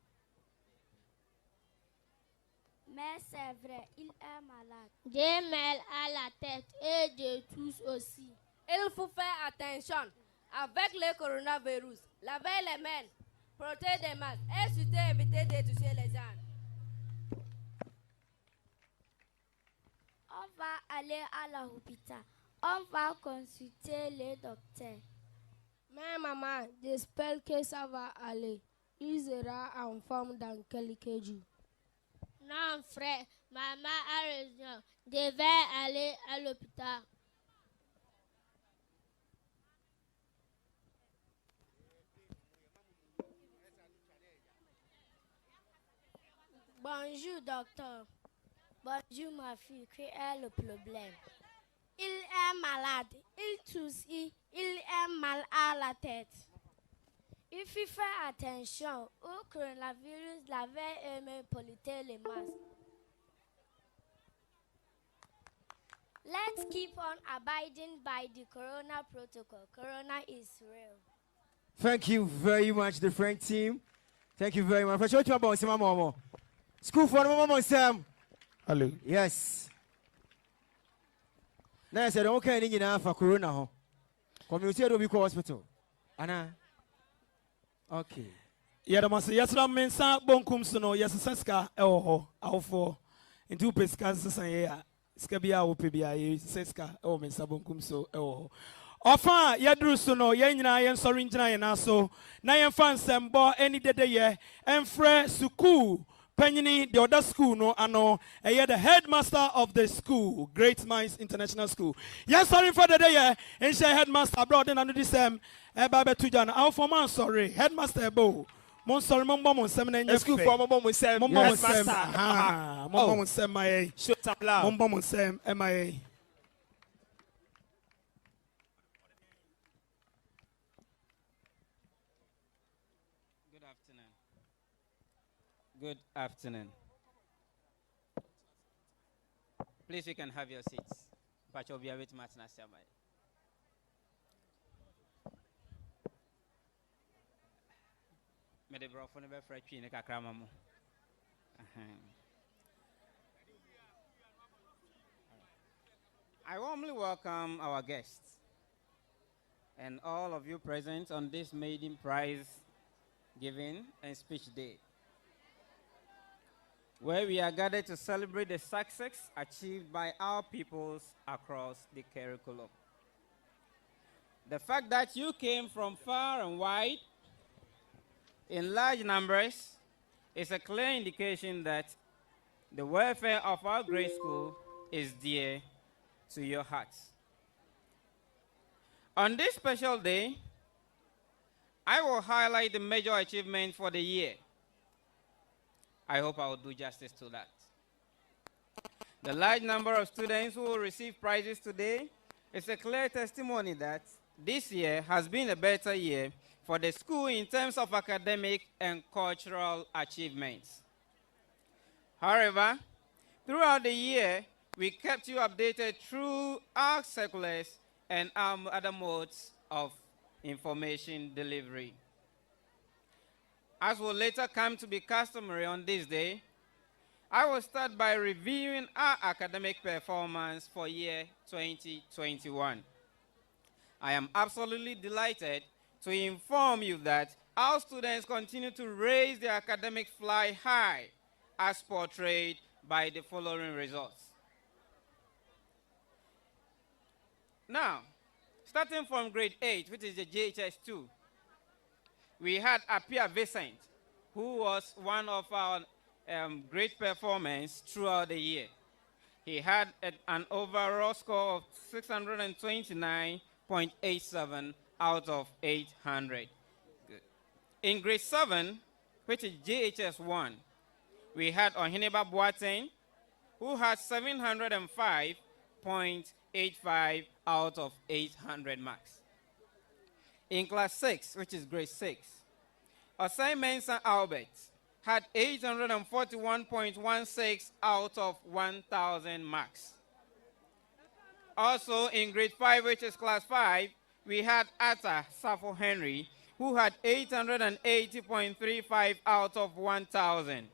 Mais c'est vrai, il est malade. J'ai mal à la tête et je tousse aussi. Il faut faire attention avec le coronavirus. Lavez les mains, portez des masques et surtout évitez de toucher les gens. On va aller à l'hôpital. On va consulter le docteur. My mama, they spell cassava ale. Easier and formed than kelikeju. Non frère, mama a raison. Devait aller à l'hôpital. Bonjour, docteur. Bonjour, ma fille. Quel est le problème? Il est malade. Il tousse. Il est mal à la tête. Il faut faire attention au coronavirus, laver et même polluer les masques. Let's keep on abiding by the corona protocol. Corona is real. Thank you very much, the Frank team. Thank you very much. What you about, Mama? School for Mama Sam. Hello. Yes. Now I said, okay, you know, for corona. Community will be hospital. Anna. Okay. Yeah, the master. Yes, I'm in San Bonkum Sono. Yes, Seska. Oh, for into Pescas. Yeah, Scabia, Opibia, Seska. Oh, Miss Bonkum so. Oh. Ofa yadru sono yenyina yen sorry ngina yen aso na yen fan sembo any dede ye enfre suku Penyini, the other school, no, ano, the headmaster of the school, Great Minds International School. Yes, sorry for the day, and she headmaster abroad, and I know this, Babe Tujan, our former, sorry, headmaster Bo. Mon sorry, mon bon, seminary school for mon bon, Sam, mon bon, Sam, mon bon, Sam, my, shut up loud, mon bon, Sam, MIA. Good afternoon. Please, you can have your seats. But you'll be with Martin Asamai. May the brothel never fret you in a cacramamu. I warmly welcome our guests and all of you present on this maiden prize giving and speech day, where we are gathered to celebrate the success achieved by our peoples across the curriculum. The fact that you came from far and wide in large numbers is a clear indication that the welfare of our grade school is dear to your hearts. On this special day, I will highlight the major achievements for the year. I hope I will do justice to that. The large number of students who will receive prizes today is a clear testimony that this year has been a better year for the school in terms of academic and cultural achievements. However, throughout the year, we kept you updated through our circulars and our other modes of information delivery. As will later come to be customary on this day, I will start by reviewing our academic performance for year 2021. I am absolutely delighted to inform you that our students continue to raise their academic fly high as portrayed by the following results. Now, starting from grade 8, which is the JHS2, we had Apia Vincent, who was one of our great performers throughout the year. He had an overall score of 629.87 out of 800. Good. In grade 7, which is JHS1, we had Ohineba Boateng, who had 705.85 out of 800 marks. In class 6, which is grade 6, Osai Mensah Albert had 841.16 out of 1,000 marks. Also in grade 5, which is class 5, we had Atta Safo Henry, who had 880.35 out of 1,000.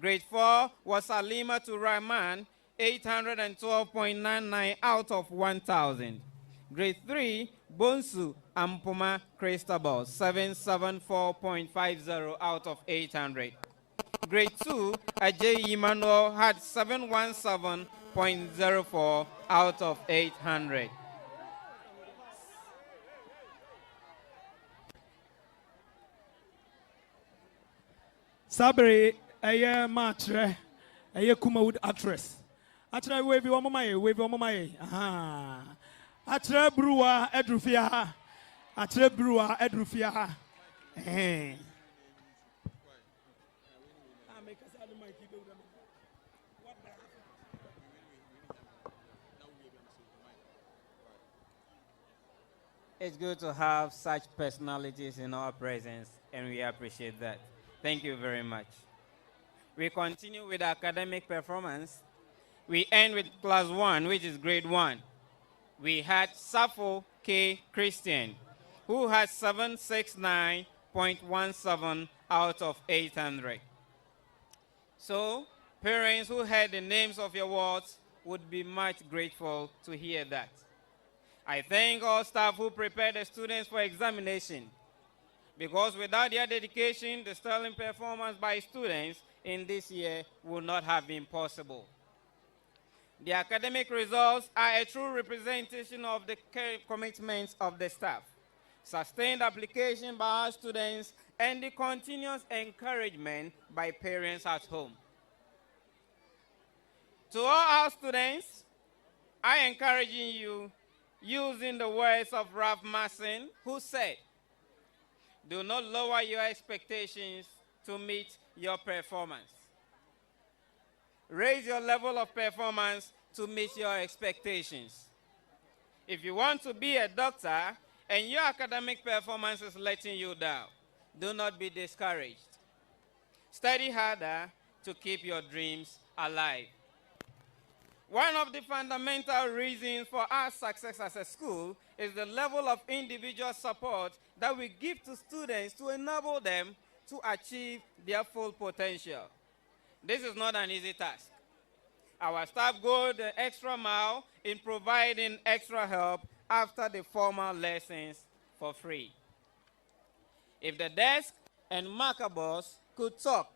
Grade 4 was Alima Rahman, 812.99 out of 1,000. Grade 3, Bonsu Ampoma Christabel, 774.50 out of 800. Grade 2, Ajay Emmanuel had 717.04 out of 800. Sabri, a matre, a Kumawood actress. Atra wavy one my, aha. Atra brewer, Edrufia. Atra brewer, Edrufia. Eh. It's good to have such personalities in our presence, and we appreciate that. Thank you very much. We continue with academic performance. We end with class 1, which is grade 1. We had Sappho K. Christian, who had 769.17 out of 800. So, parents who heard the names of your wards would be much grateful to hear that. I thank all staff who prepared the students for examination, because without their dedication, the sterling performance by students in this year would not have been possible. The academic results are a true representation of the commitments of the staff, sustained application by our students, and the continuous encouragement by parents at home. To all our students, I encourage you using the words of Ralph Mason, who said, "Do not lower your expectations to meet your performance. Raise your level of performance to meet your expectations." If you want to be a doctor and your academic performance is letting you down, do not be discouraged. Study harder to keep your dreams alive. One of the fundamental reasons for our success as a school is the level of individual support that we give to students to enable them to achieve their full potential. This is not an easy task. Our staff go the extra mile in providing extra help after the formal lessons for free. If the desk and marker boss could talk,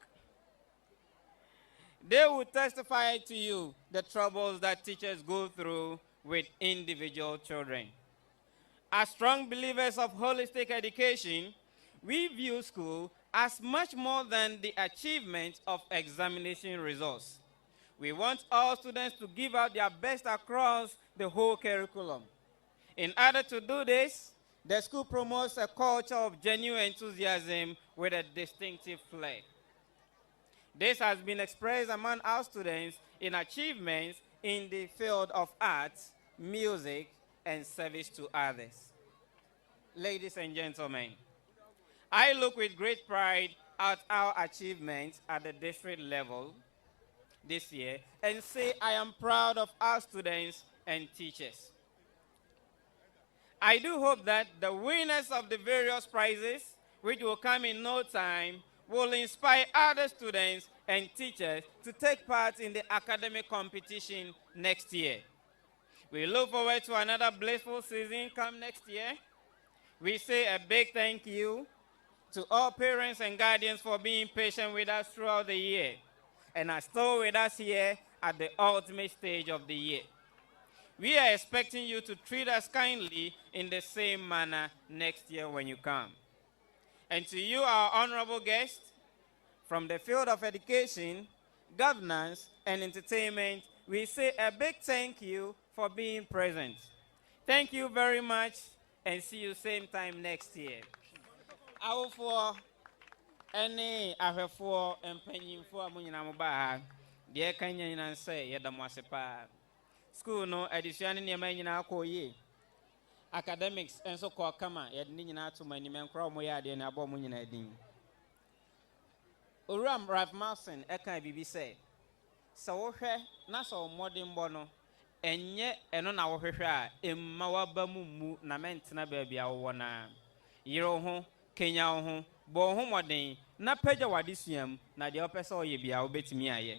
they would testify to you the troubles that teachers go through with individual children. As strong believers of holistic education, we view school as much more than the achievement of examination results. We want all students to give out their best across the whole curriculum. In order to do this, the school promotes a culture of genuine enthusiasm with a distinctive flair. This has been expressed among our students in achievements in the field of arts, music, and service to others. Ladies and gentlemen, I look with great pride at our achievements at the district level this year and say I am proud of our students and teachers. I do hope that the winners of the various prizes, which will come in no time, will inspire other students and teachers to take part in the academic competition next year. We look forward to another blissful season come next year. We say a big thank you to all parents and guardians for being patient with us throughout the year and are still with us here at the ultimate stage of the year. We are expecting you to treat us kindly in the same manner next year when you come. And to you, our honorable guests, from the field of education, governance, and entertainment, we say a big thank you for being present. Thank you very much, and see you same time next year. For any for empanying for Muninamuba, dear Kenyan and say, Yadamasapa. School no edition in your man ye. Academics and so called Kama, Yadnina to my name and Cromoyad and Abomunadin. Uram Ralph Mason, Eka Bibi say. So, Nassau modern bono, and yet, and on our hair, in Mawabamu, Namentina baby, our one. Yeroho, Kenya home, bo homodin, na peja wadisium, na the upper saw ye be our bet me aye.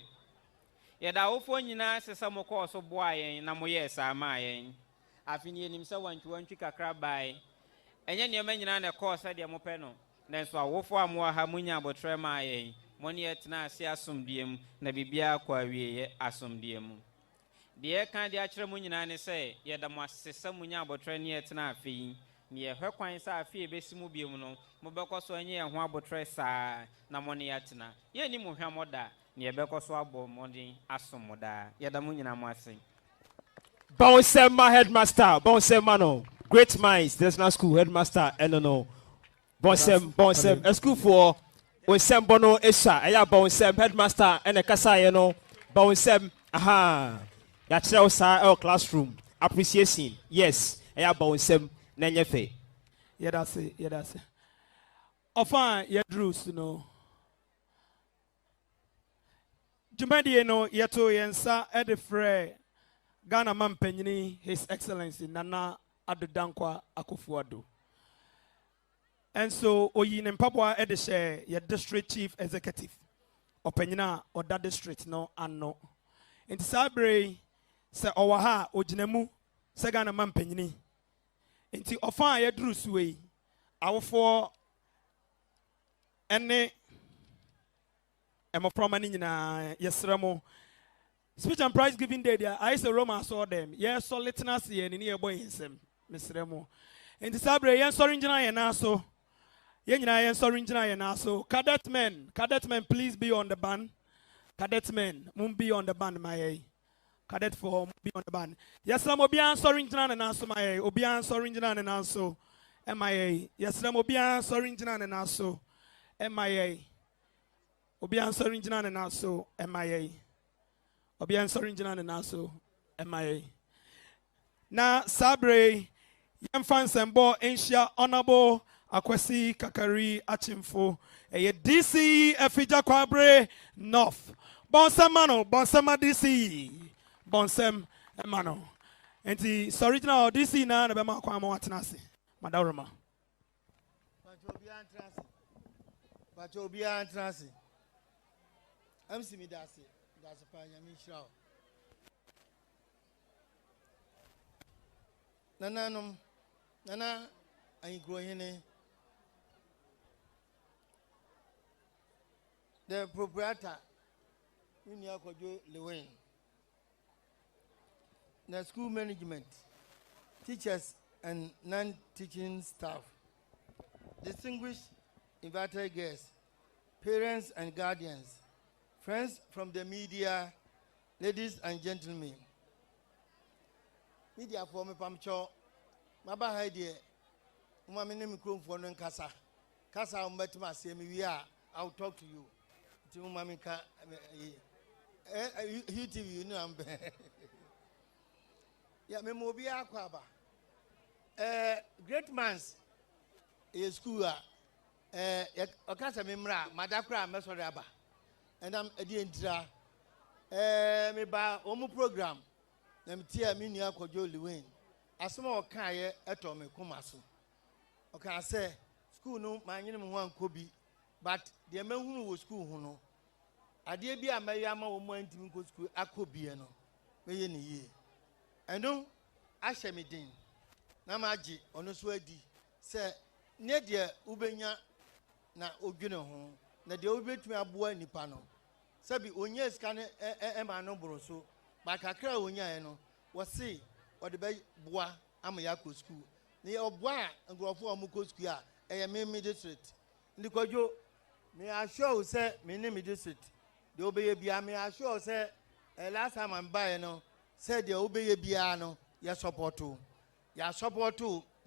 Yet our phone you know, says some course of boy, and Namoyes are my. I've been himself one to one chick a crab by. And then your man a course at the Mopeno. Then so I will form more harmonia but trema. Money at na see asum diem, na bibia qua we asum diem. The air can't the actual munina say, yet the must say some munya but train yet na fee. near her coins are fear besimu biuno, Mobacoso and ye and Wabotressa, Namoniatina, Yenny Muhamoda, near Becoswabo, Mondi, Asomoda, Yadamunina Massing. Bonsema headmaster, Bonsemano, Great Minds, there's no school headmaster, Enono. Bonsem, a school for Bonsem Bono Esha, Aya Bonsem headmaster, and a Casayano, Bonsem, aha, that shows our classroom. Appreciation, yes, Aya Bonsem, Nanyafe. Yeah, that's it, yeah, that's it. Often, yeah, Drews, you know. Jumadi, no, Yato Yensa, Edifre. Ghana Mampenini, His Excellency Nana Adudankwa Akufo-Addo. And so, Oyin and Papua Edeshe, your district chief executive, Openina or that district, no, and no. In Sabre, Sir Owaha, Ojinemu, Sagana Mampenini. Into Ofan Yadruswe, our four, and Emma Promanina, yes, Ramo. Speech and prize giving day there. I saw Roma saw them. Yes, so let's not see any near boy him, Mr. Remo. And the Sabre, yes, Soringina and also. Yenina and Soringina and also. Cadet men, please be on the band. Cadet men, moon be on the band, my cadet for be on the band. Yes, I'm Obian Soringina and also my Obian Soringina and also MIA. Yes, I'm Obian Soringina and also MIA. Obian Soringina and also MIA. Obian Soringina and also MIA. Na Sabre Yemfan Sembo Ancient Honorable Akwesi Kakari Achimfo DC Efija Kwabre North. Bonsemano, Bonsema DC. Bonsem Emano. And the original DC na Bema Kwamo Atanasi. Madaroma. Obian Transi. MC Midasi. That's a pioneer show. Nana, I'm growing the proprietor, Kwadwo Lewin, the school management, teachers, and non-teaching staff, distinguished invited guests, parents and guardians, friends from the media, ladies and gentlemen. Media for me pamcho, maba haidie, umami name krum for Nkansah. Kasa umbetima say me we are. I'll talk to you. Umami ka TV, you know I'm. Yeah, me mobia kwaba. Great Minds is school. Okasa memra madakra mesoriaba. And I'm a dintra. Me ba omu program. Na mtia mi nia Kwadwo Lewin. Asoma okaye eto me kumaso. Oka say school no manyene me ho ankobi, but the mahunu wo school ho no. Ade bi amayama wo mo antimi ko school akobi no. Me ye ne ye. Eno ahye me din. Na maji ono so adi say ne de ubenya na odwene ho. Na de obetumi aboa nipa no. Sabi onye ska ne ema no boro so ba kakra onya no wo se o de be boa amaya ko school ni oboa ngrofo o mu ko school a eye me district ndi Kwadwo me assure say me ne me district de obeye bia me assure say last time am buy no say de obeye bia no ya support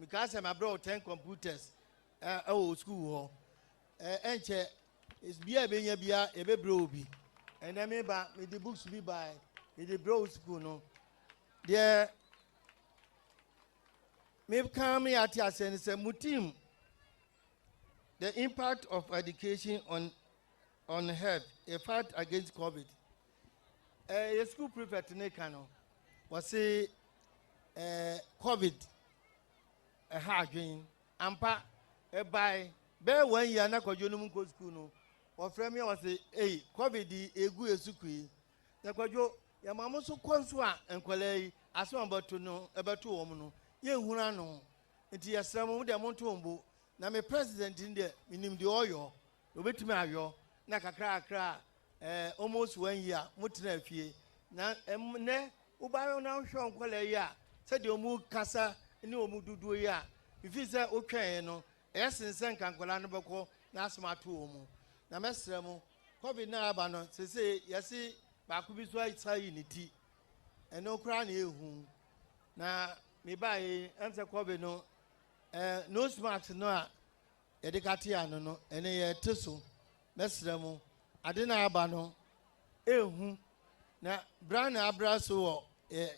because am abroad 10 computers o school ho enche is bia be nya bia e be bro obi. And then me the books be by the bro school no. There me come here at and say mutim the impact of education on health, a fight against COVID. A school prefect Nekano was say COVID a hard dream ampa by bear 1 year na Kwadwo no go school no. Or friend me was say, hey, COVID egu esukui. Na Kwadwo ya mama so konswa enkwalei aso ambatu no ebatu omuno. Ye huna no. Nti ya samu de monto ombo na me president inde minim de oyo. Obetumi ayo na kakra almost 1 year mutina afie. Na ne ubayo na hwo enkwalei a se de omu kasa ni omu dudu ya if you say okay no essence and kankola no beko na asma to mu na mesre mu covid na aba no say yesi ba ku bi so ai unity eno kra na ehu na me bai ense covid no nose mask no a yedikate ano no ene ye teso mesre mu ade na aba no ehu na brand abraso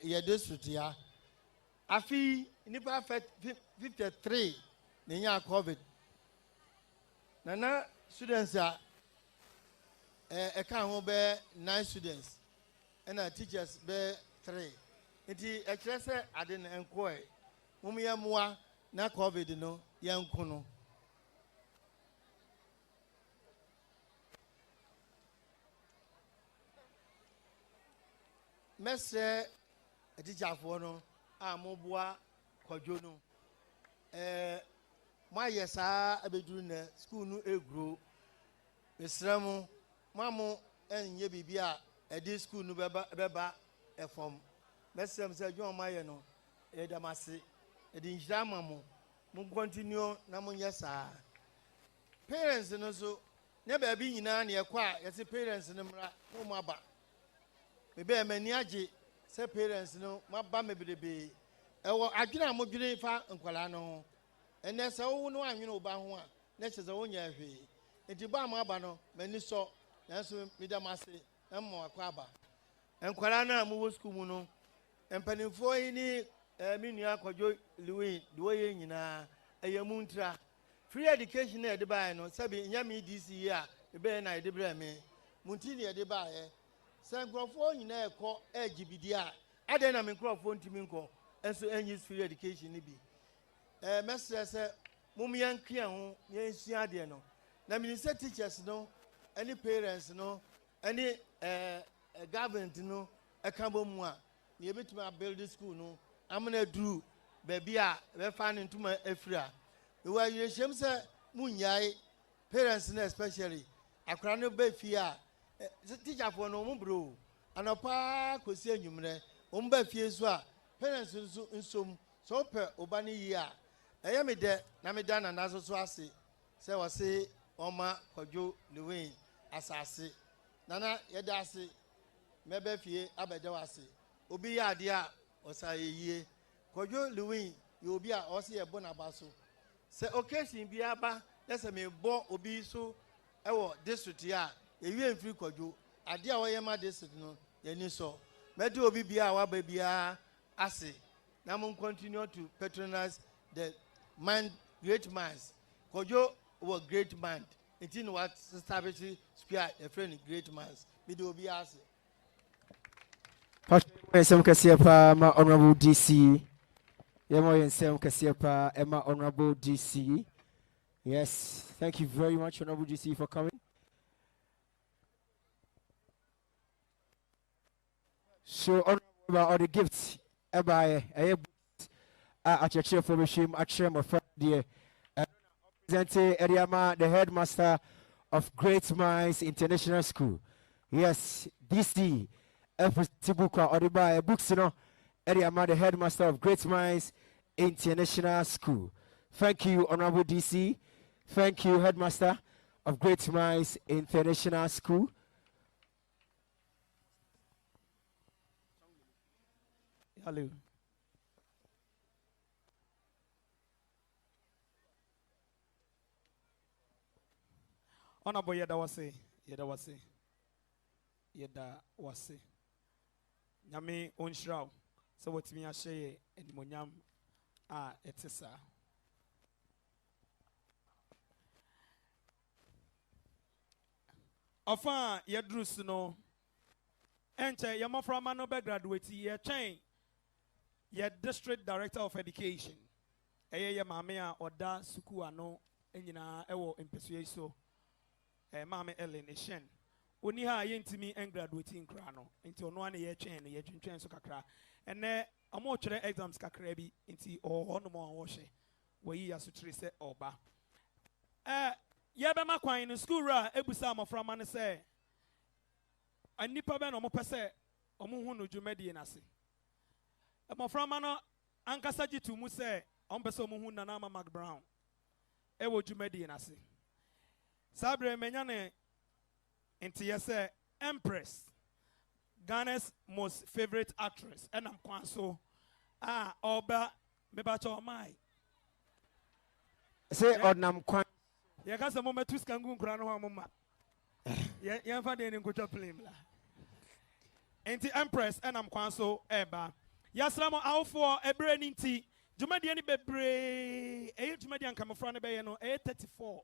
ye district ya afi nipa 53 nenya covid na students a account be 9 students and teachers be 3 enti ekirese ade na enko e mumye moa na covid no yanko no mese teacher for no amoboa Kwadwo no ma yesa abeduru na school no egro esramo mamo enye bibia edi school no beba efom mesem se adwo ma ye no edamase edi njira mamo mu continue na mu yesa parents no so ne ba bi nyina na ekwa yesi parents no mra mo aba bebe mani age se parents no maba mebedebe ewo adwena mo dwene fa nkwala no ene se wo no anwene oba ho a na che se wo nya hwe enti ba ma aba no mani so nanso midamase emmo akwa aba nkwala na mo wo school mu no empanimfo yi ni minua Kwadwo liwe duwe nyina eyemu ntra free education na edeba no sabi nyame DC a ebe na edebra me munti ne edeba ye se nkrofo nyina ekọ agibidi a ade na me nkrofo ntimi nkọ enso enyi free education ni bi mesre se mumyan kia ho yensia ade no na minister teachers no any parents no any government no akabo mu a na yebetuma build school no amna duru baby a be fa ne ntuma afira we were yeshem se munyai parents no especially akra no be fi a teacher for no bro anopa kosi anyumre ba fie so a parents nsom so pe obani yi a eye me de na me da na naso so ase se wo se oma Kwadwo liwe asase nana yeda ase mebe fie abede wase obi ya ade a osaye Kwadwo liwe ye obi a ose ye bo na baso se occasion bi aba lese me bo obi so ewo district ya ewie mfiri Kwadwo ade a woye ma district no ye ni so mede obi bia wa ba bia ase na mun continue to patronize the great minds Kwadwo was great mind it in what establish square a friend great minds mede obi ase Some Kasiepa, my honorable DC. Yemo Sem Kasiepa, Emma honorable DC. Yes, thank you very much, honorable DC, for coming. So, honorable, all the gifts, Eba, at your chair for Mishim, at chair of dear. Presenting Eriama, the headmaster of Great Minds International School. Yes, DC. Tibuka Odiba books, Area the headmaster of Great Minds International School. Thank you, Honorable DC. Thank you, headmaster of Great Minds International School. Hello. Honorable Yedawase. Nyame onshraw so wotimi ahye enimonyam a etesa ofa yedrus no enche yamoframa no be graduate ye twen ye district director of education ye maame a oda suku ano enyina ewo empesue so maame Ellen Eshen oni ha yentimi en graduating kra no nti ono ane ye twen no ye twentwen so kakra ene amo twere exams kakra bi nti ono mo wo hye wayi aso twere se oba ye be makwan no school ra ebusa amoframa ne se anipa be no mo pese omo hu no dwumadi na se amoframa no ankasa gitu mu se On person who Nanama Mac Brown. Ewo Jumedi and Asi. Sabre Menyane into yes, Empress, Ghana's most favorite actress. And I'm Kwanso. Oba Mebacho Mai. Say Odnam Kwan. Yagas a moment to Skangun Grano Mama. Yanfa de Nkucha Plim. Enti Empress and I'm Kwanso Eba. Yaslamo out for a branding tea. Jumadiani Bebre, a Jumadian Camafrana Bayano, 834.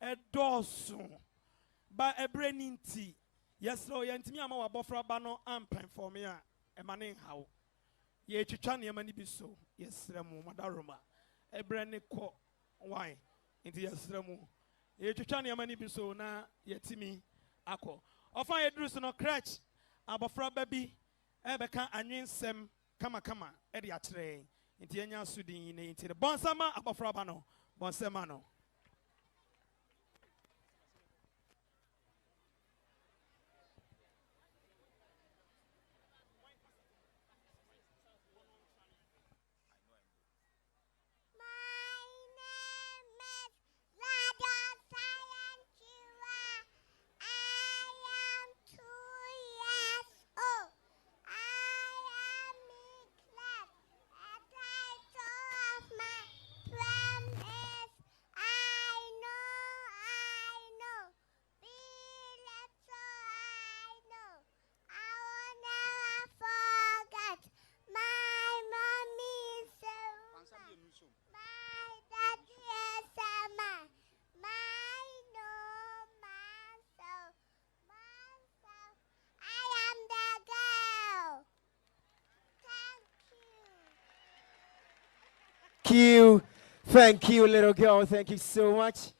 A dorsum. By a branding tea. Yes, Lord, Yantimia Bofra Bano Ampen for me. A manning how. Ye Chichania Manibiso. Yes, Ramo Madaroma. A branding co. Why? Into Yasramo. Ye Chichania Manibiso na Yetimi Ako. Often a drusen or crutch. Abofra baby. Ebeka Anin Sem. Kama Ediatre. Into Yanya Sudi into the Bonsama Abofrabano. Bonsemano. Thank you, little girl. Thank you so much.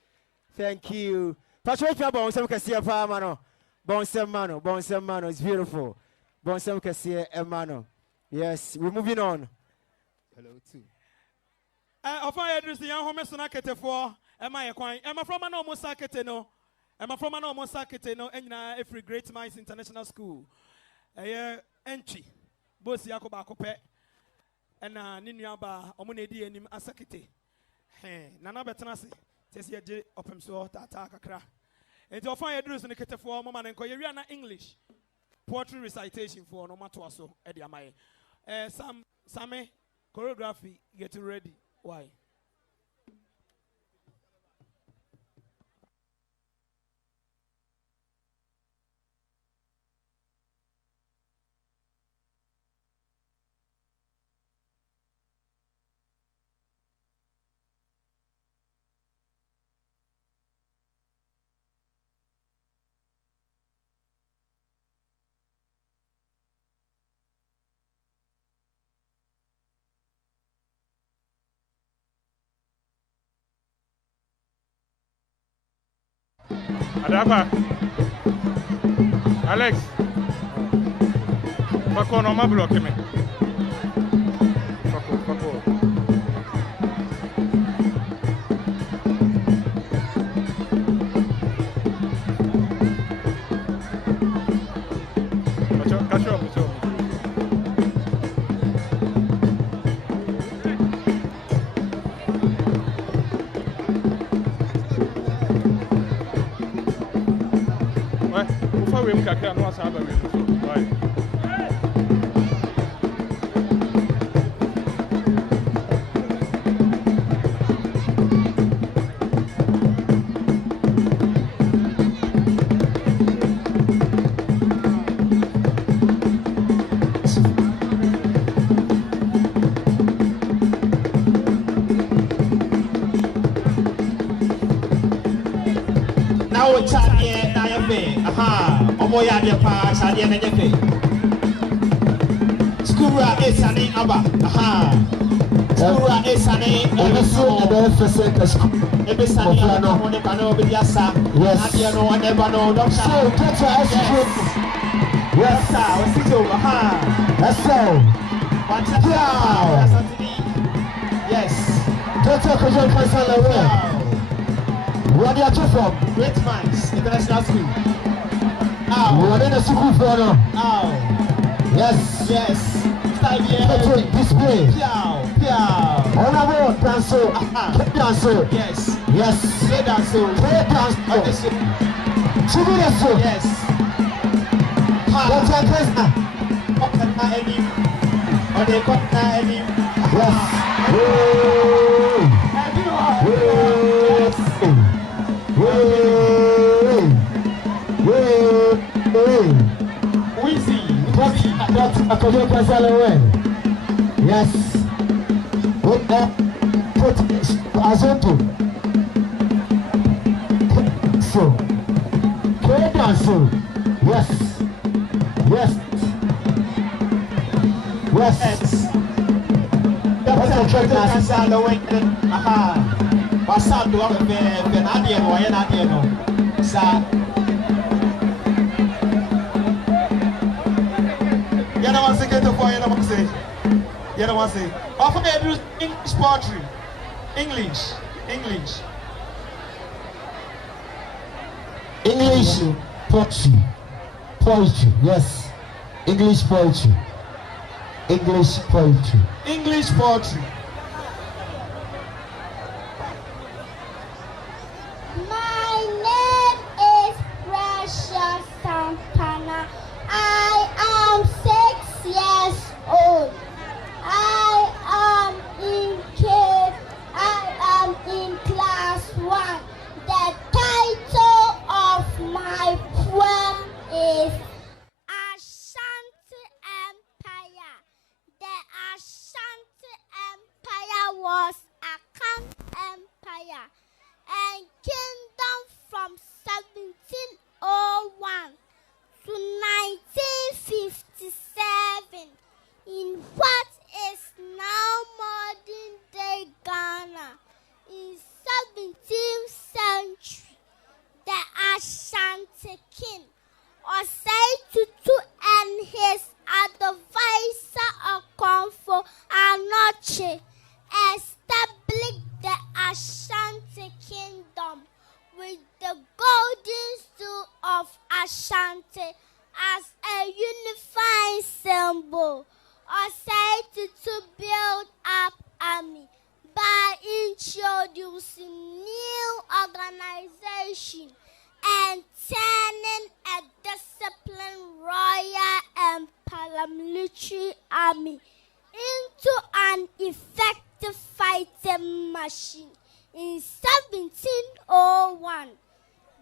Thank you. Patricia Bonsam Cassia Mano. Bonsam Mano. It's beautiful. Bonsam Cassia Mano. Yes, we're moving on. Hello, too. Of my address, the young home sonakete for Emma Quine. Emma from an almost saketeno. Emma from an almost saketeno. And every Great Minds International School. Entry. Both Yakoba Cope. And Ninyaba Omunedi and Asakete. Nana Betanasi, Tessia J. Opemso, Tata Kakra. And to find a dress in the Kete for Mama and Koyana English poetry recitation for Nomatoaso, Ediamai. Same choreography, get ready. Why? Adaba. Alex. Fako no ma block me. Fako. Catch up. Kakra no asaba we so why now we chat here na yafe aha Omoya de pa Sadia Nefe. Skura Esani Abba. Aha. Skura Esani Ebesani on the Pano Biasa. Yes. I don't want never know. Don't so get your ass. Yes, sir. What's it over? Aha. That's so. Yes. Dr. Kwadwo Nkansah. Where are you from? Great Minds International School. We're in a school for now. Yes. Display. Honorable Danso. Danso. Yes. Yes. Danso. Danso. Chibidaso. Yes. What's your question? Yes. Weezy. That's Nkansah. Yes. Put Azonto. So. So. Yes. Yes. Yes. What's your Nkansah? Aha. What's up? Do I have an idea? Why an idea? No. Sir. You know what's the get for you? You know what's it? Often they do English poetry. English. Poetry. Yes. English poetry. My name is Precious Santana. I am 6 years old. I am in class 1. The title of my poem is Ashanti Empire. The Ashanti Empire was Akan Empire and kingdom from 1701 to 1957 in what is now modern day Ghana. In 17th century, the Ashanti king Osei Tutu and his advisor Okonfo Anoche established the Ashanti kingdom with the golden stool of Ashanti as a unifying symbol. Osei Tutu built up army by introducing new organization and turning a disciplined royal and paramilitary army into an effective fighting machine. In 1701,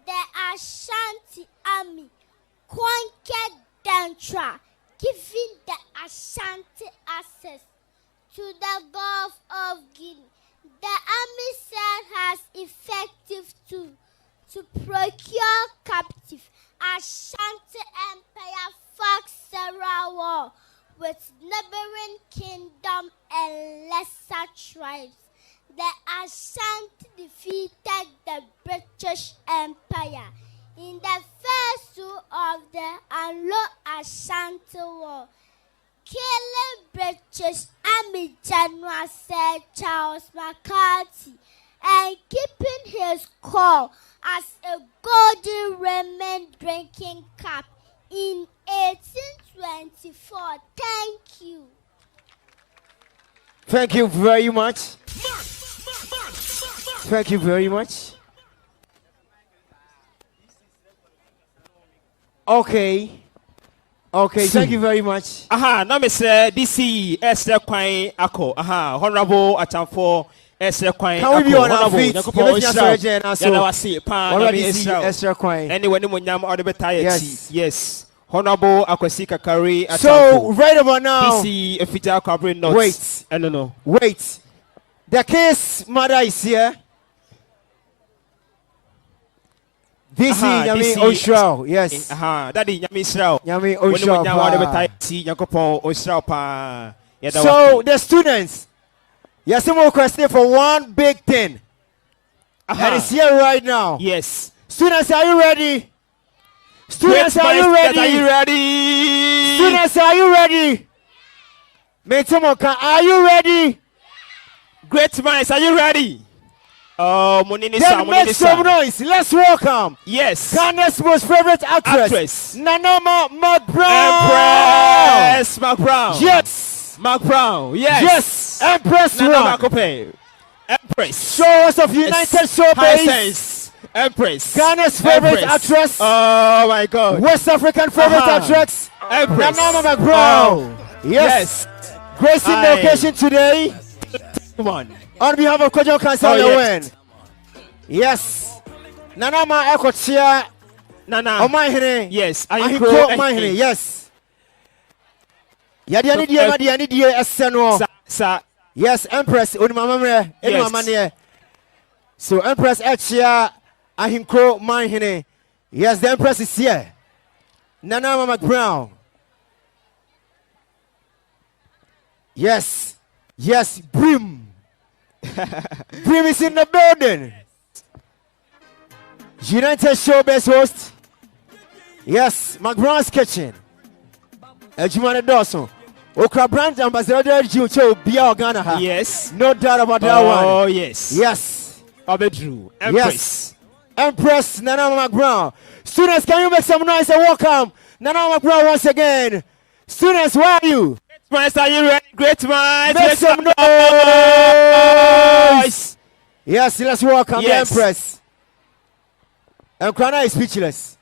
the Ashanti army conquered Dantra, giving the Ashanti access to the Gulf of Guinea. The army served as effective tool to procure captive. Ashanti Empire fought several wars with neighboring kingdoms and lesser tribes. The Ashanti defeated the British Empire in the first two of the Anglo-Ashanti War, killing British Army General Sir Charles Macarthy and keeping his call as a golden Raymond drinking cup in 1824. Thank you. Thank you very much. Thank you very much. Okay. Thank you very much. Now Mr. DC Esther Quine Ako. Honorable Atamfo Esther Quine. Can we be on our feet? Esther Quine. Anyway, yes. Honorable Akwesika Kari. So right about now, DC Efita Cabrin Notes. Wait. I don't know. Wait. The case mother is here. DC Yami Oshao. Yes. Daddy Yami Srao. Yami Oshao. So the students, yes, some more question for one big thing. That is here right now. Yes. Students, are you ready? Students, are you ready? Are you ready? Students, are you ready? Metemoka, are you ready? Great minds, are you ready? Then make some noise. Let's welcome. Yes. Ghana's most favorite actress. Nanoma Mark Brown. Empress Mark Brown. Yes. Mark Brown. Yes. Yes. Empress Nana one. Makope. Empress. Show us of United High Showbiz. sense. Empress. Ghana's favorite actress. Oh my God. West African favorite actress. Empress. Nana McBrown. Oh. Yes. Gracing the occasion today. Come on. On behalf of Kwadwo Nkansah yes. Yes. Nana ma ekotia. Nana. Oh my hene. Yes. Ahiko my hene. Yes. Yadi ani die eseno. Sa. Yes, Empress. Unimamamre. Enumamane. So Empress Echia Ahinko my hene. Yes, the Empress is here. Nana McBrown. Yes. Yes, Brim. Brim is in the building. United Showbiz host. Yes, McBrown's Kitchen. Ejumane Dawson. Okra brand ambassador Jucho Bia Ghana. Yes. No doubt about that one. Oh, yes. Yes. Abedru. Empress. Yes. Empress Nana McBrown. Students, can you make some noise and welcome Nana McBrown once again? Students, where are you? Great minds, are you ready? Great minds. Make some noise. Yes, let's welcome the Empress. Nkansah is speechless.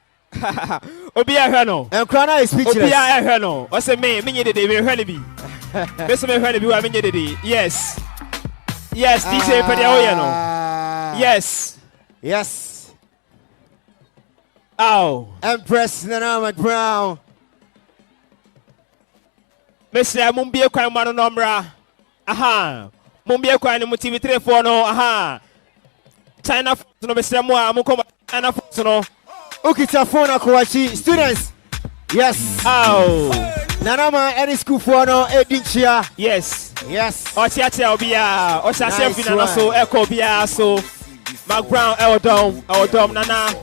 Obi ahwano. Nkansah is speechless. Obi ahwano. O say me nye dede me hwani bi. Me so me hwani bi wa me nye dede. Yes. Yes, DJ Pedia Oyeno. Yes. Yes. Ow. Empress Nana McBrown. Mr. Mumbie Kwan Mano Nombra. Aha. Mumbie Kwan mu TV 34 no. Aha. China no Mr. Moa Mukoma China no. Ukita phone akwachi. Students. Yes. Ow. Nanama any school for no edinchia. Yes. Yes. Ochiatia obia. Ochiatia Nice finana so echo bia so. McBrown Eldom Nana.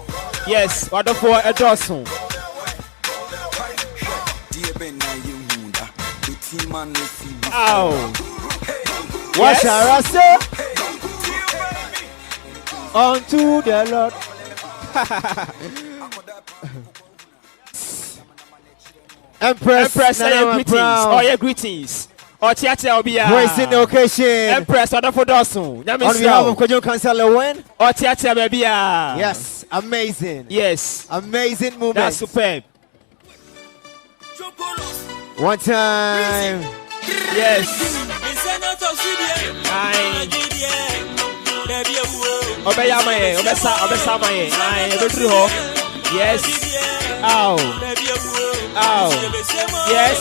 Yes. Wonderful Edoson. Ow. What shall I say? Unto the Lord. Empress Nana greetings. McBrown. Oh yeah, greetings. Ochiatia obia. Gracing the occasion. Empress wonderful Dawson. On behalf of Kwadwo Nkansah. Ochiatia baby. Yes, amazing. Yes. Amazing moment. That's superb. One time. Yes. Obeyamaye, Obesamaye. Yes. Ow. Ow. Yes.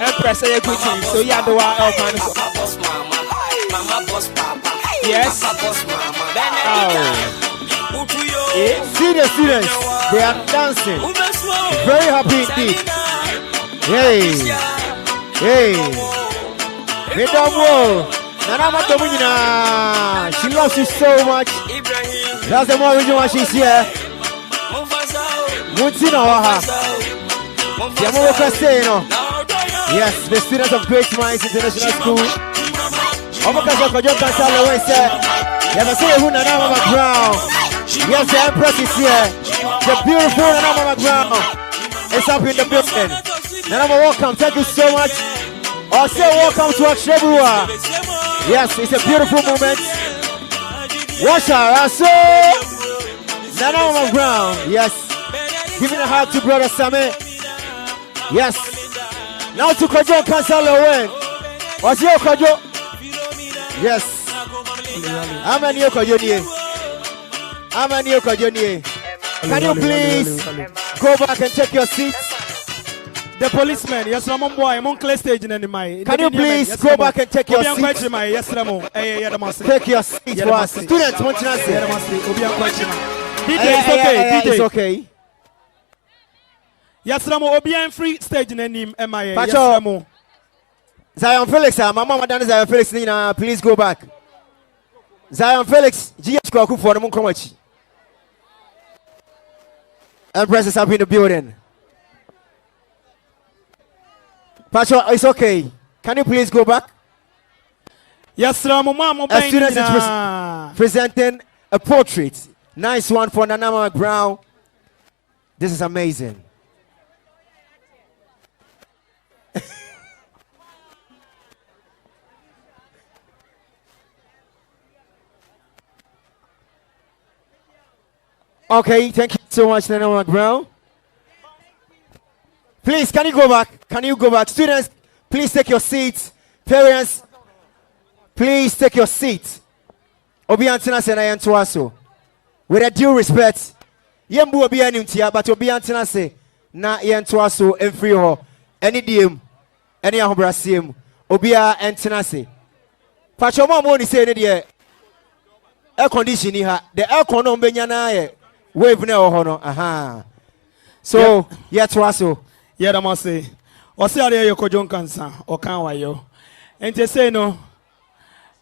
Empress, say greetings. So you do all kinds of. Yes. See the students, they are dancing. Very happy indeed. Hey. Medamo. Nana Domina. She loves you so much. That's the more reason why she's here. Mutina Waha. Yes, the students of Great Minds International School. Kwadwo Nkansah said, never say who Nana McBrown. Yes, the Empress is here. The beautiful Nana McBrown is up in the building. Nana, welcome. Thank you so much. Also, welcome to Akshabua. Yes, it's a beautiful moment. Watch her. So, Nana McBrown. Yes. Giving a hug to Brother Sammy. Yes. Now to Kwadwo Nkansah. What's your Kwadwo? Yes. How many Kwadwo? Can you please go back and take your seats? The policeman, yes, I'm on boy. I'm on clay stage in any my. Can you please go back and take your seats? Yes, Take your seats for us. Students, what you say? DJ, it's okay. DJ, it's okay. Yes, I'm on free stage in any MIA. Pacho, Zion Felix, my mama done Zion Felix. Please go back. Zion Felix, GH Kwaku for the Munkomachi. Empress is up in the building. Pacho, it's okay. Can you please go back? Yes, Mama. A student is presenting a portrait. Nice one for Nanama Brown. This is amazing. Okay, thank you so much, Nanama Brown. Please, can you go back? Can you go back? Students, please take your seats. Parents, please take your seats. Obi Antina se na yentoaso. With a due respect, yembu obi animtia, but Obi Antina se na yentoaso every ho. Any diem, any ahobrasiem. Obi Antina se. Pachoma mo ni say any de air conditioning ha. The air con no benya na ye. Wave na ho no. Aha. So, yetoaso. Yeah, I must say. Or say, are you Kwadwo Nkansah or can you? And they say no.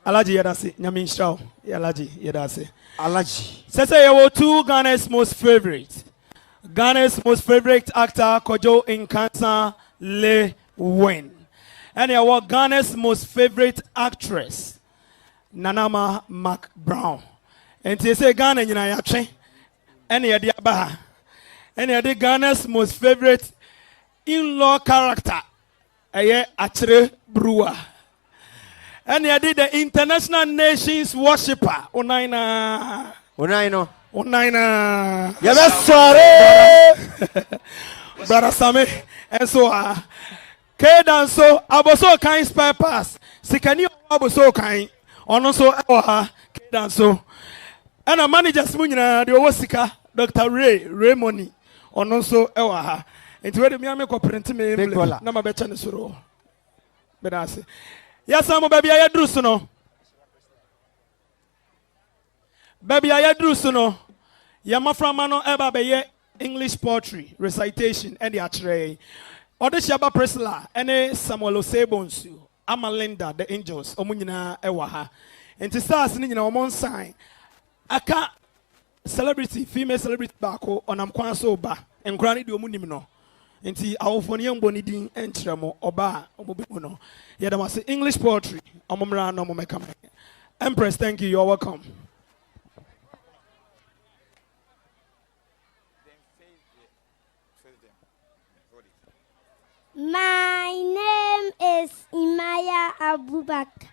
Alaji Yadasi, Nyamin Shaw, Alaji Yadasi. Alaji. Say you were two Ghana's most favorite. Ghana's most favorite actor, Kwadwo Nkansah Lewen. And you were Ghana's most favorite actress, Nanama Mac Brown. And they say Ghana, you know, yache. And you are and you Ghana's most favorite in-law character, Atre Brewer. And he did the International Nations Worshipper, Onaina. Yes, sorry. Brother Sammy. And so, Kedan so, Aboso kind spare pass. Sikani Aboso kind. Also, Kedan so. And a manager Smunina, the Osika, Dr. Raymond, also, Ewaha. And to where the Miami Cooperative number better than Suro. But I say, yes, I'm a baby. I do so no. Baby, I do so no. Yamafra mano eba be English poetry recitation and the atre. Ode shaba presla ene Samuel Osebonsu. Amalinda the angels. Omunyina ewaha. And to start singing on sign. Aka celebrity, female celebrity bako on Nkansah ba. And granny do munimno. Nti awofoni yamboni din entremo oba omobimuno. Yeah, that was English poetry. Omomra no momeka. Empress, thank you. You're welcome. My name is Imaya Abubakar.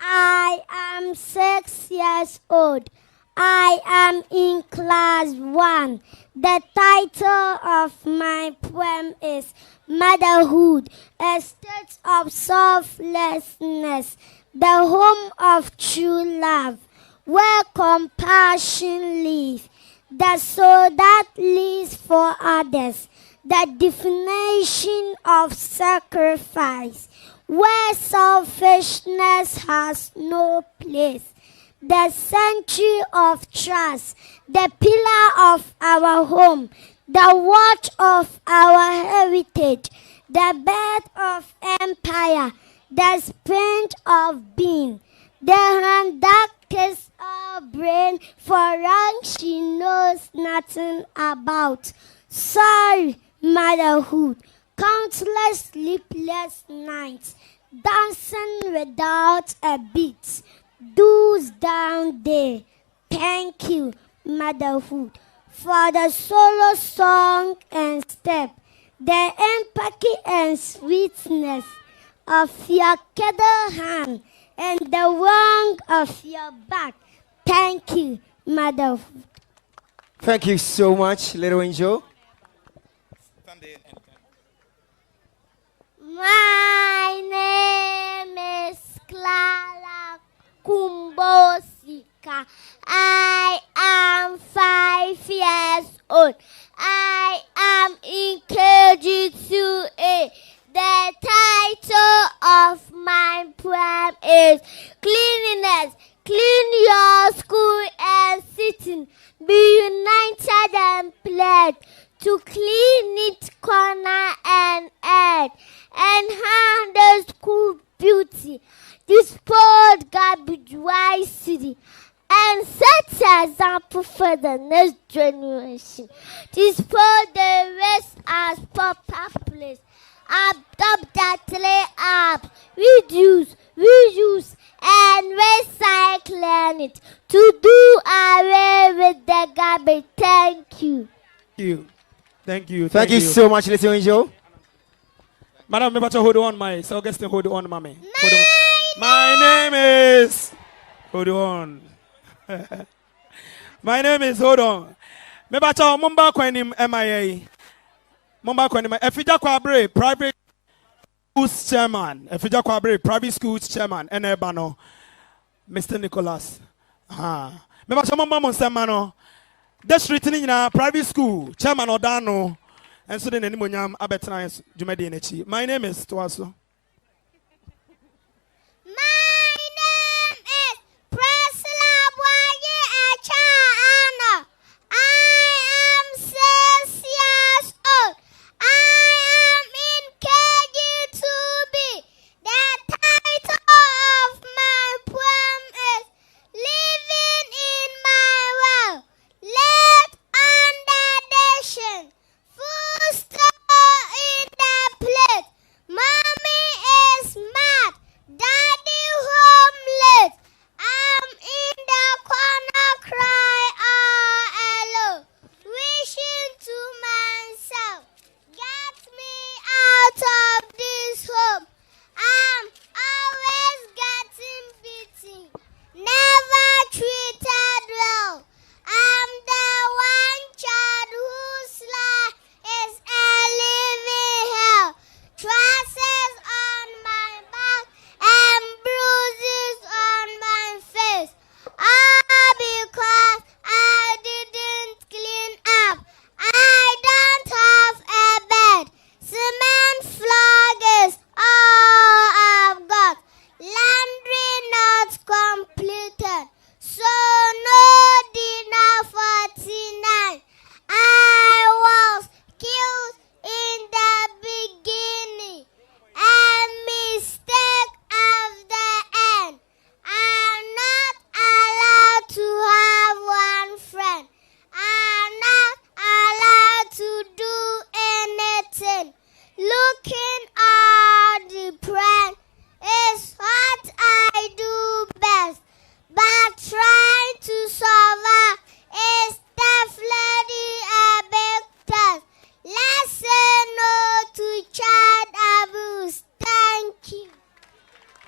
I am 6 years old. I am in class 1. The title of my poem is Motherhood, a state of selflessness, the home of true love, where compassion lives, the soul that lives for others, the definition of sacrifice, where selfishness has no place, the century of trust, the pillar of our home, the watch of our heritage, the birth of empire, the sprint of being, the hand that kisses our brain for wrong she knows nothing about. Sorry, motherhood, countless sleepless nights, dancing without a beat. Those down there, thank you, motherhood, for the solo song and step, the empathy and sweetness of your cuddle hand and the warmth of your back. Thank you, motherhood. Thank you so much, little angel. My name is Clara Kumbosika. I am 5 years old. I am in KG2A. The title of my poem is Cleanliness. Clean your school and sitting. Be united and pledge to clean it corner and edge. Enhance the school beauty. Dispose garbage wisely and set an example for the next generation. Dispose the waste as proper place adopt the three apps. Reuse, and recycling it to do away with the garbage. Thank you. Thank you. Thank you so much, little angel. Madam, me hold on, my so guest hold on, mommy. My name is. Hold on. My name is. Hold on. Me bacha mumba kwanim MIA. Mumba kwanim. Efija kwabre private schools chairman. Efija kwabre private schools chairman. Enebano. Mr. Nicholas. Me bacha mumba monsemano. District ni na private school chairman odano. And so then anyone abetrans Jumedi Nechi. My name is Twaso.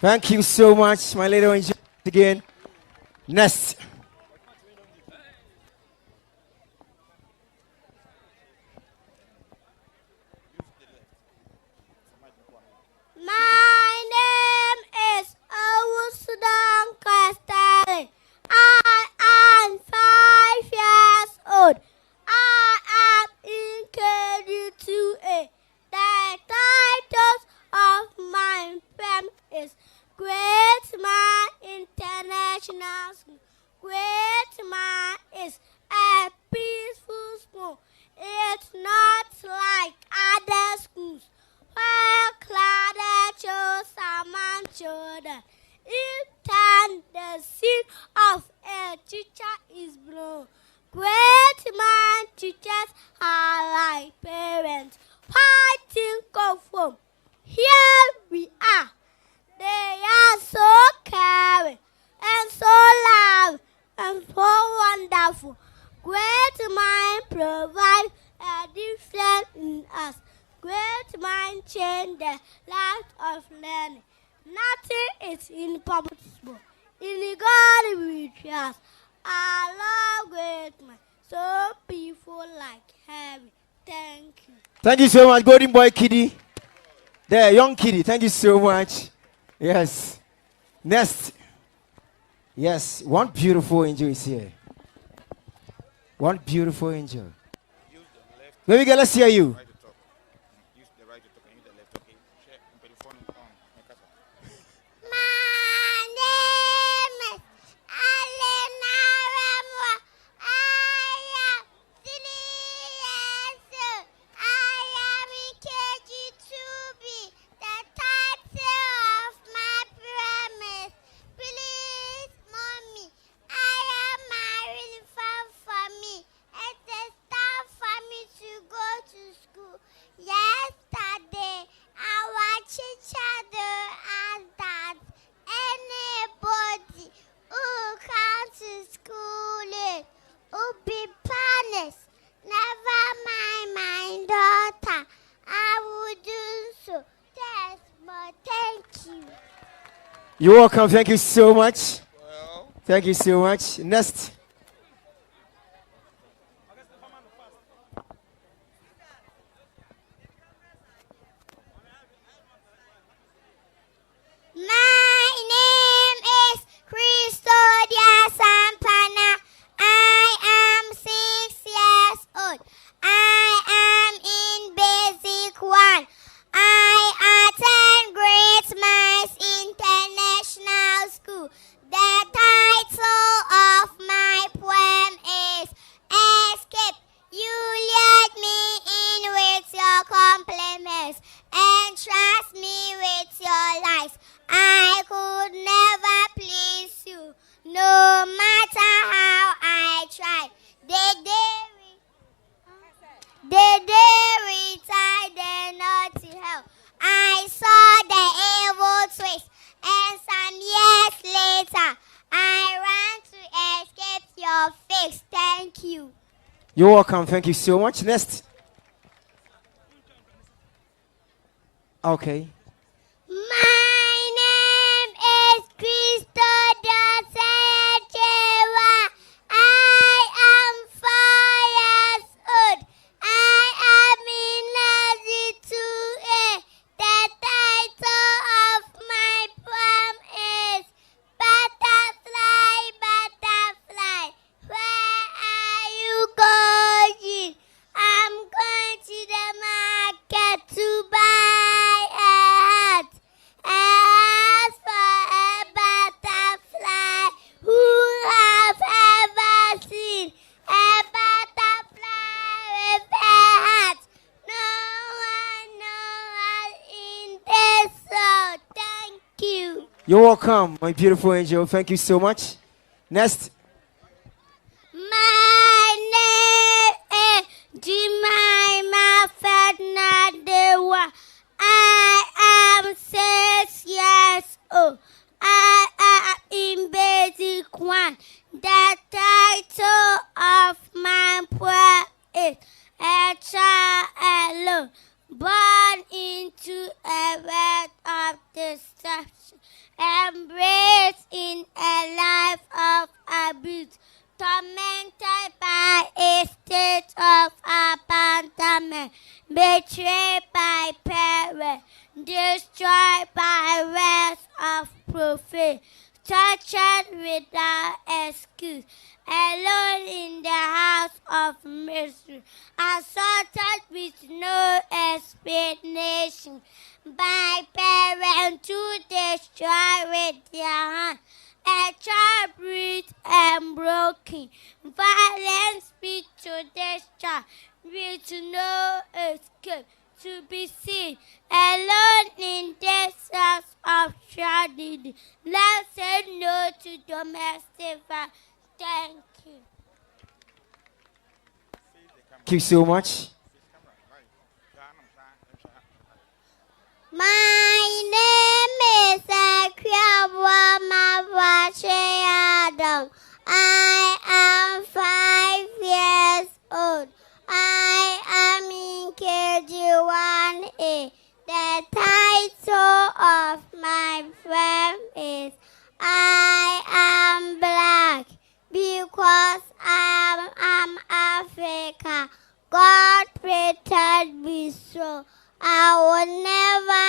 Thank you so much, my little angel. Again, next. My name is Nkansah. I am 5 years old. I am in KG2A. The title of my poem is Great Man International School. Great Man is a peaceful school. It's not like other schools where clouded shows among children. Each time the scene of a teacher is blown. Great Man teachers are like parents fighting of home. Here we are. They are so caring and so loud and so wonderful. Great Mind provide a difference in us. Great Mind change the life of learning. Nothing is impossible. In God we trust. I love Great Mind. So people like heaven. Thank you. Thank you so much, Golden Boy Kiddie. There, young Kiddie. Thank you so much. Yes. Next. Yes, one beautiful angel is here. One beautiful angel. Baby girl, let's hear you. To go to school. You're welcome. Thank you so much. Thank you so much. Next. My name is Christodia Sampana. I am 6 years old. I am in basic 1. I attend Great Minds International School. The title of my poem is Escape. You lured me in with your compliments and trust me with your lies. I could never please you, no matter how I tried. The day we tied the knot to hell, I saw the evil twist, and some years later, I ran to escape your fix. Thank you. You're welcome. Thank you so much. Next. Okay. My name is Christodia Sayachewa. I am 4 years old. I am in Nazi 2A. The title of my poem is Butterfly, Butterfly. Where are you going? I'm going to the market to buy a hat. A hat for a butterfly. Who have ever seen a butterfly with a hat? No one in this world. Thank you. You're welcome, my beautiful angel. Thank you so much. Next. My name is Jemima Ferdinandewa. I am 6 years old. I am in basic 1. The title of my poem is A Child Alone, born into a world of deception, embraced in a life of abuse, tormented by a state of abandonment, betrayed by parents, destroyed by words of profane, tortured without excuse, alone in the house of misery, assaulted with no explanation, by parents who destroy with their hands, a child bruised and broken, violent speech to destroy, with no escape, to be seen alone in this house of tragedy. Let's say no to domestic violence. Thank you. Thank you so much. My name is Kwadwo Adam. I am 5 years old. I am in KG1A. The title of my poem is I am black because I am Africa. God protect me so. I will never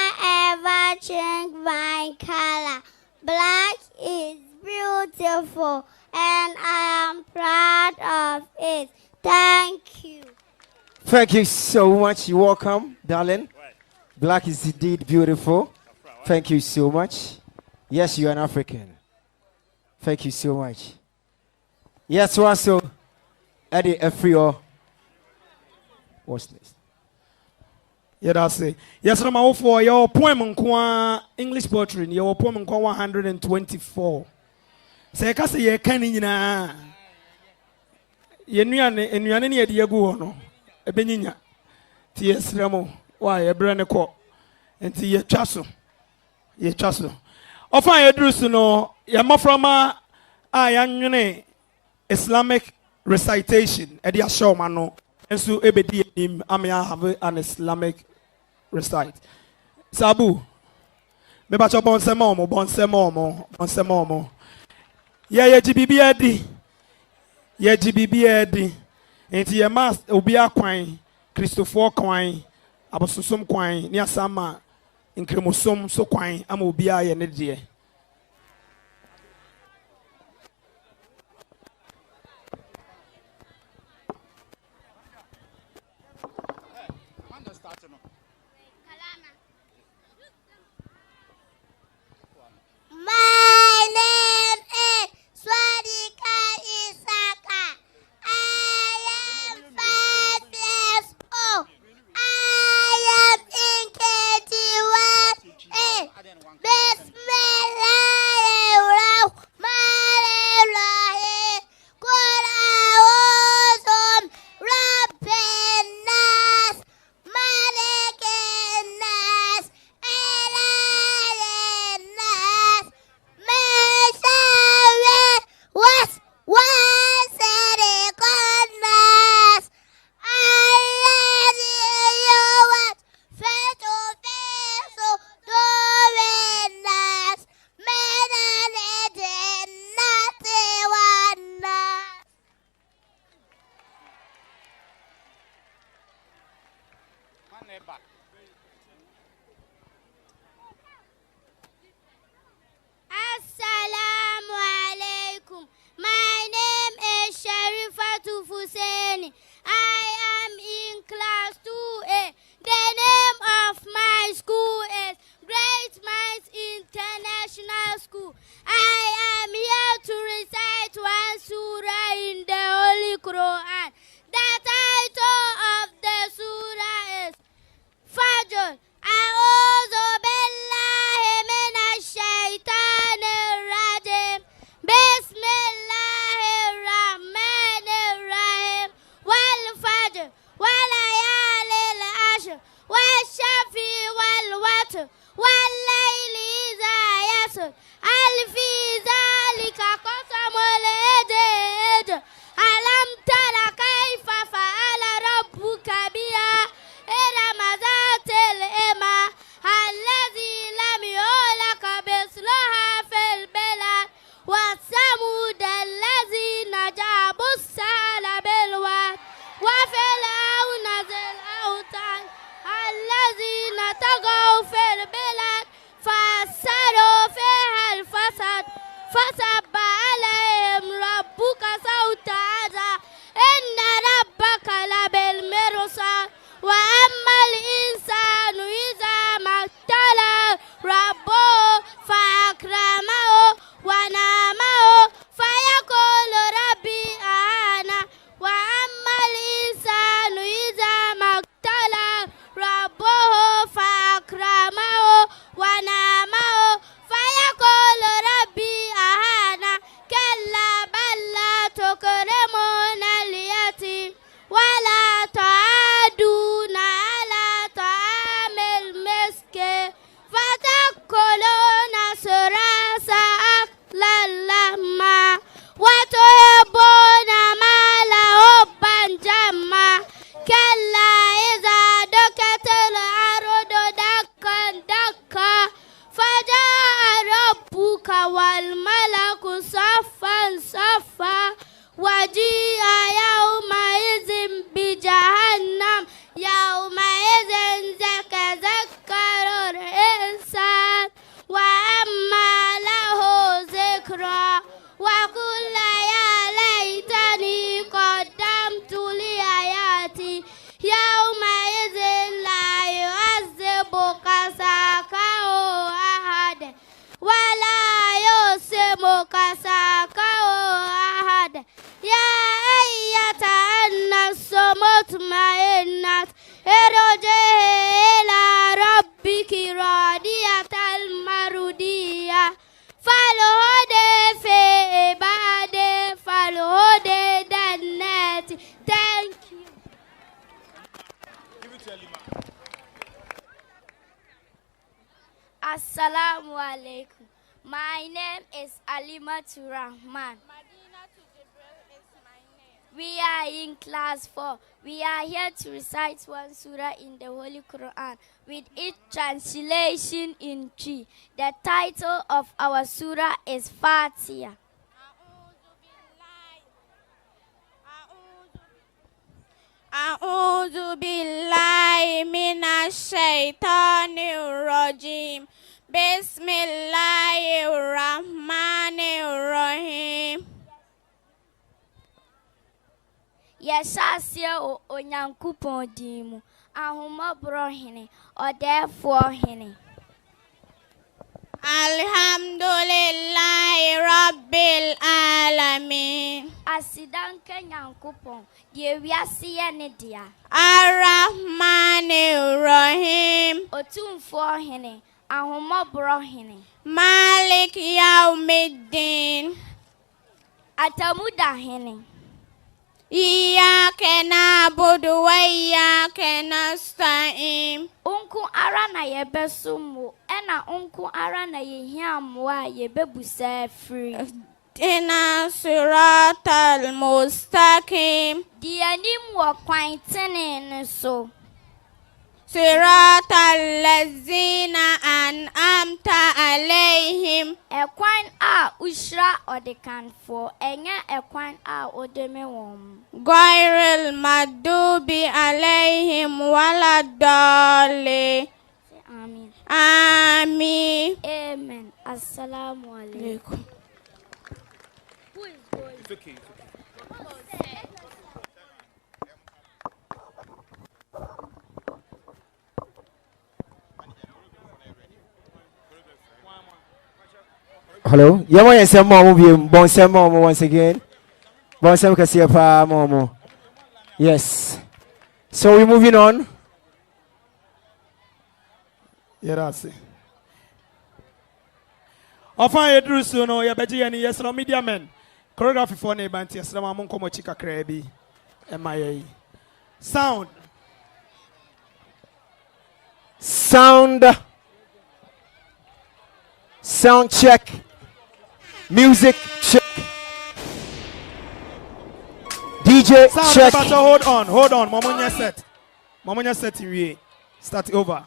ever change my color. Black is beautiful and I am proud of it. Thank you. Thank you so much. You're welcome, darling. Black is indeed beautiful. Thank you so much. Yes, you're an African. Thank you so much. Yes, also, Eddie Efrio. What's this? Yeah, that's it. Yes, I'm for your poem English poetry. Your poem 124. Say, Cassa, ye can in a Yenuan near Diego, no, a benina. T.S. Ramo, why a brand court, and to ye chasso. Ye chasso. Of I address to know, Yamaframa, I am Islamic recitation at the Ashomano, and so Ebedi him, I may have an Islamic recite. Sabu, Me ba cho bon se momo. Ye GBB edi. Ye GBB edi. Enti ye mas obi akwan, Christopher kwan, abosusum kwan, ni asama nkremosom so kwan ama obi aye ne de. My name is Swadika Isaka. I am 5 years old. I am in KG1A. Bismillahirrahmanirrahim. Qul a'udhu birabbin nas, malikin nas, ilahin nas, min sharri waswasiqin nas, alladhi yuwaswisu fi sudurin nas, min al-jinnati wan nas. Assalamu alaikum. My name is Sharifatu Fuseni. I am in class 2A. The name of my school is Great Minds International School. I am here to recite one surah in the Holy Quran. The title of the surah is Fajr. A'udhu billahi minash shaitanir rajim. Bismillahirrahmanirrahim. Wal fajr wa layalil ashr wash-shafi wal watr wal layli idha yasr. Hal fi dhalika qasamul hadid. Alam tara kayfa fa'ala rabbuka biha irama dhatil imad الذي لم يهلك مثلها في البلاد وثمود الذين جابوا السهل بالواد وفرعون ذي الأوتاد الذين طغوا في البلاد فأكثروا فيها الفساد فصب عليهم ربك صوت عذاب إن ربك لبالمرصاد وأما الإنسان إذا ما ابتلاه ربه فأكرمه ونعمه فيقول ربي أهانا وأما الإنسان إذا ما ابتلاه ربه فأكرمه ونعمه فيقول ربي أهانا كلا بل لا تكرمون اليتيم ولا تعادون على طعام المسكين فتأكلون التراث أكلا لما وتحبون مالا حبا جما كلا إذا دكت الأرض دكا دكا فجاء ربك والملك صفا صفا وجيء يومئذ بجهنم يومئذ يتذكر الإنسان وأما له ذكرى وقل يا ليتني قدمت لحياتي يومئذ لا يعذب كساكه أحد ولا يسم كساكه أحد يا أيتها النفس مطمئنة ارجعي إلى ربك راضية مرضية فالهدى في عبادي فالهدى جنات. Thank you. Assalamu alaikum. My name is Alimatu Rahman. We are in in class 4. We are here to recite one surah in the Holy Quran with its translation in Tree. The title of our surah is Fatiha. أعوذ بالله من الشيطان الرجيم بسم الله الرحمن الرحيم Yeshasia o Onyankopon dimu ahomabro hene odefo hene Alhamdulillahi Rabbil Alamin Asidanka Nyankopon die wiase ye ne dia Ar-Rahmanir Rahim Otumfo hene ahomabro hene Malik Yawmiddin Atamuda hene Iyyaka na'budu wa iyyaka nasta'in Unku ara na yebesumo ena unku ara na yehiamwa yebebusa free Dina siratal mustaqim Dianim wo kwan tene so Siratal lazina an'amta alayhim Ekwan a ushra odekanfo enye ekwan a odeme wom Ghairil maghdubi alayhim waladdallin Amen Amen Amen Assalamu alaikum Who is going? It's okay. Hello. Yama yensem mo bi bonsem mo once again. Bonsem kasiya pa mo. Yes. So we're moving on. Yeah, that's it. Often you do so no ya beji yani yes no media men. Choreography for ne banti yes na mo nkomo chika krebi. MIA. Sound. Sound check. Music check. DJ Sound check. hold on. Momonya set in we. Start over.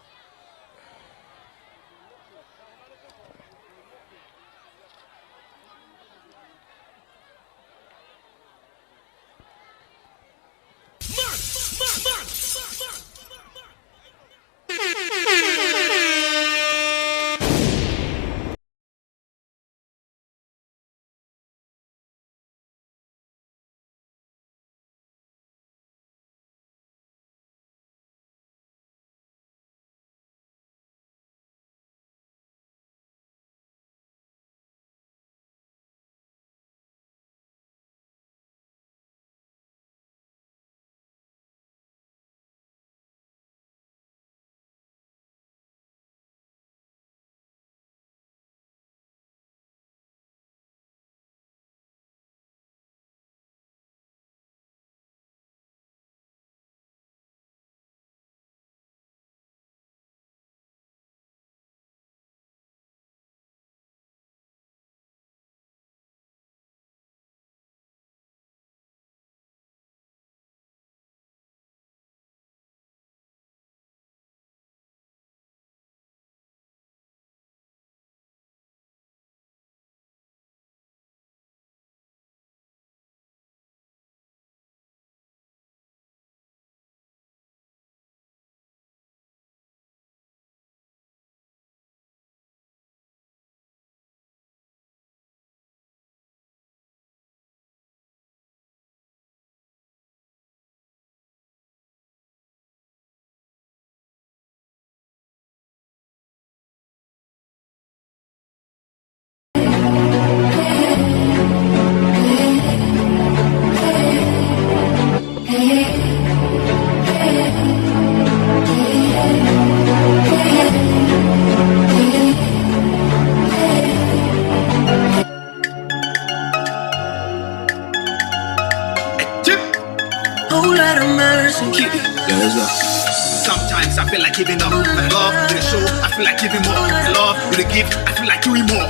Sometimes I feel like giving up. My love with the show, I feel like giving more. My love with the gift, I feel like doing more.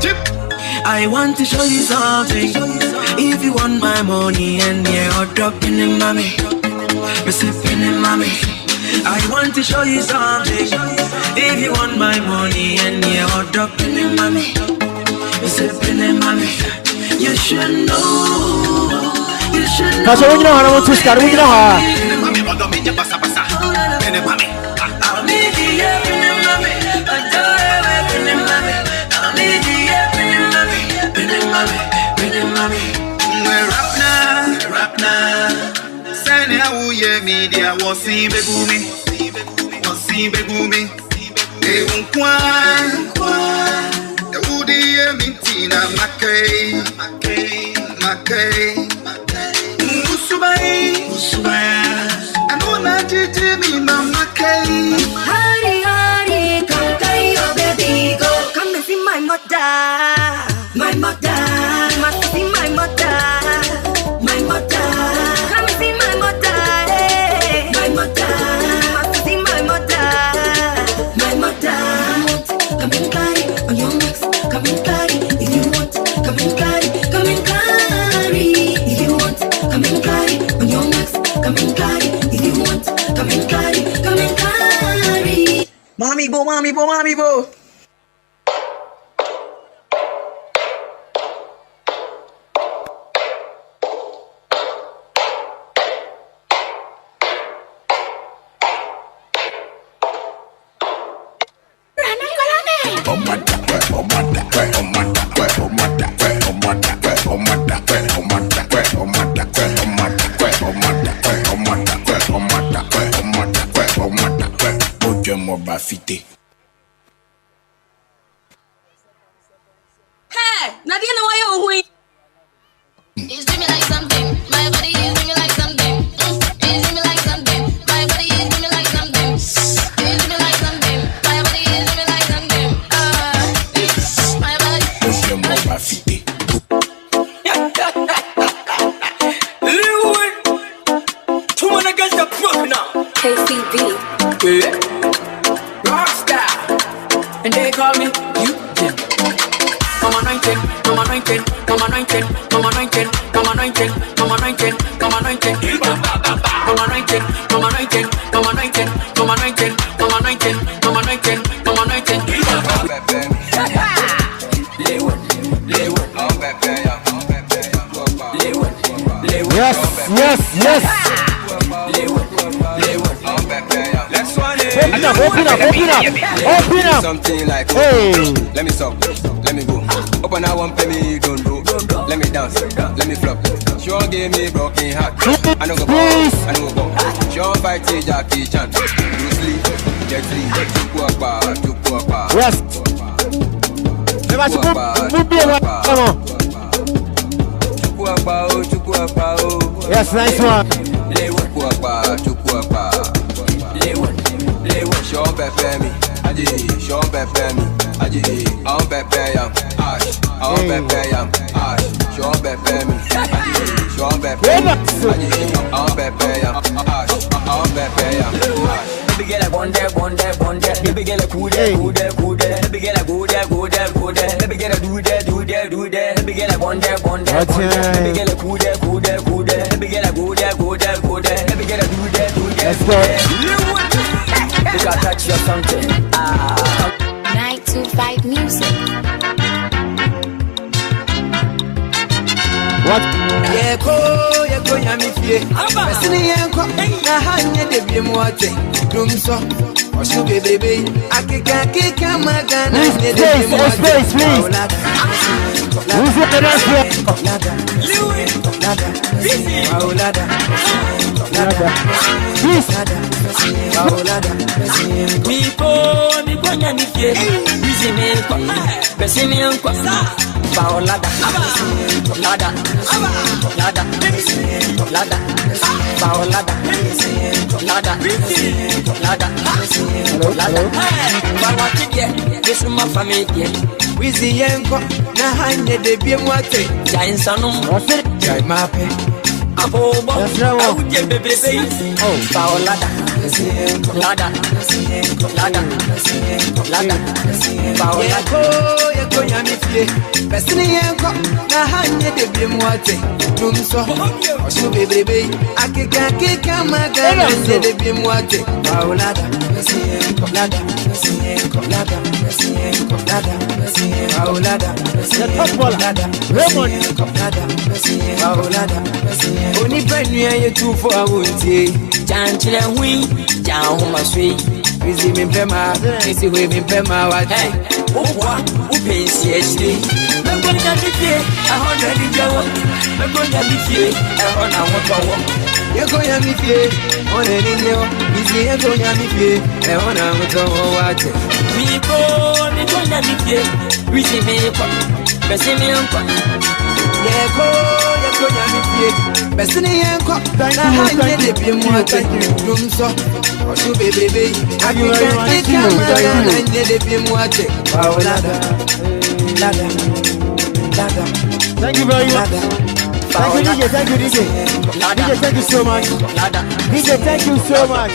Chip. I want to show you something. If you want my money and yeah, or drop in the mommy. Me say penny mommy. I want to show you something. If you want my money and yeah, or drop in the mommy. Me say penny mommy. You should know. You should know. Kasih punya orang mau sekarang punya orang. Penny mommy, bodoh minyak basa-basa. Penny mommy. Media was see begumi, the woody mintina Mackay, Usubai, and all I did to me, Mackay. Hari, come your baby, go come and see my mother, must see my mother. Mommy bo. Hey, Nadia, no way you win. It's dreaming like something. My body is dreaming like something. It's dreaming like something. My body is dreaming like something. It's dreaming like something. My body is dreaming like something. My body. Someone against the pro now. KCB. Rockstar. And they call me you. Come on 19, come on 19, come on 19, come on 19, come on 19, come on 19, come on 19, come on 19, come on 19, come on 19, come on 19, come on 19, come on 19, come on 19. Yes. Open up. Something like, let me stop, let me go. Open I won't pay me, don't do. Let me dance, let me flop. She won't give me broken heart. I don't go bounce, I don't go bounce. She won't fight Jackie Chan. You sleep, get sleep. Tukwa. Yes. Yes, nice one. Tukwa. Sean Pepe me, Sean Pepe me, on Pepe yam, on Pepe yam, Sean Pepe me, Sean Pepe, on Pepe yam, on Pepe yam. Baby girl, I want that. Baby girl, I cool that. Baby girl, I go there. Baby girl, I do that. Baby girl, I want that. Baby girl, I cool that. Baby girl, I go there. Baby girl, I do that. Let's go. You got touch or something. 925 music. What? Yeko yami fie. Mesini yenko na hanye de bi mu ate. Dum so. Osu bebebe. Akika magana ne de bi mu ate. Space, please. Who's the next one? Mipo nyami fie. Weezy Empire. Baolada, lada, baolada, lada. Bawakiye, this is my family. Weezy Empire, na hanye de bi mu ate. Jai sanum, jai mape. Abobo, auje bebebe. Oh, baolada, lada, baolada. yeko yami fie. Besini yenko na hanye de bi muate. Numso oshu bebe akika magana de bi muate. Paulada besi yenko lada besi yenko lada besi yenko lada besi yenko Paulada besi yenko lada Raymond lada besi yenko Paulada besi yenko Oni penyu ye tu for awuntie. Chanchile hui jahuma swi. Weezy Empire, Weezy Empire, what? Hey, upensi echiri. Megonya bifie, 100 jawo. Megonya bifie, 100 wotowo. Yegonya bifie, 100 jawo. Weezy yegonya bifie, 100 wotowo wate. Megonya bifie, Weezy Empire, Weezy Empire. Yegonya bifie, Weezy Empire. Na hanye de bi mu ate. Numso. Oshu bebe, thank you very much. Thank you, DJ. Thank you, DJ. DJ, thank you so much. DJ, thank you so much.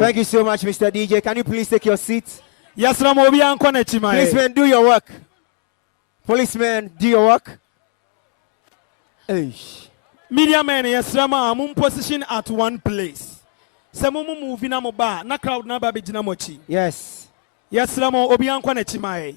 Thank you so much, Mr. DJ. Can you please take your seat? Yes, Policeman, do your work. Policeman, do your work. Media men, yes, Rama, I'm position at one place. Samumu moving na moba na crowd na babi jina mochi. Yes. Yes, Ramo obian kwa nechimae.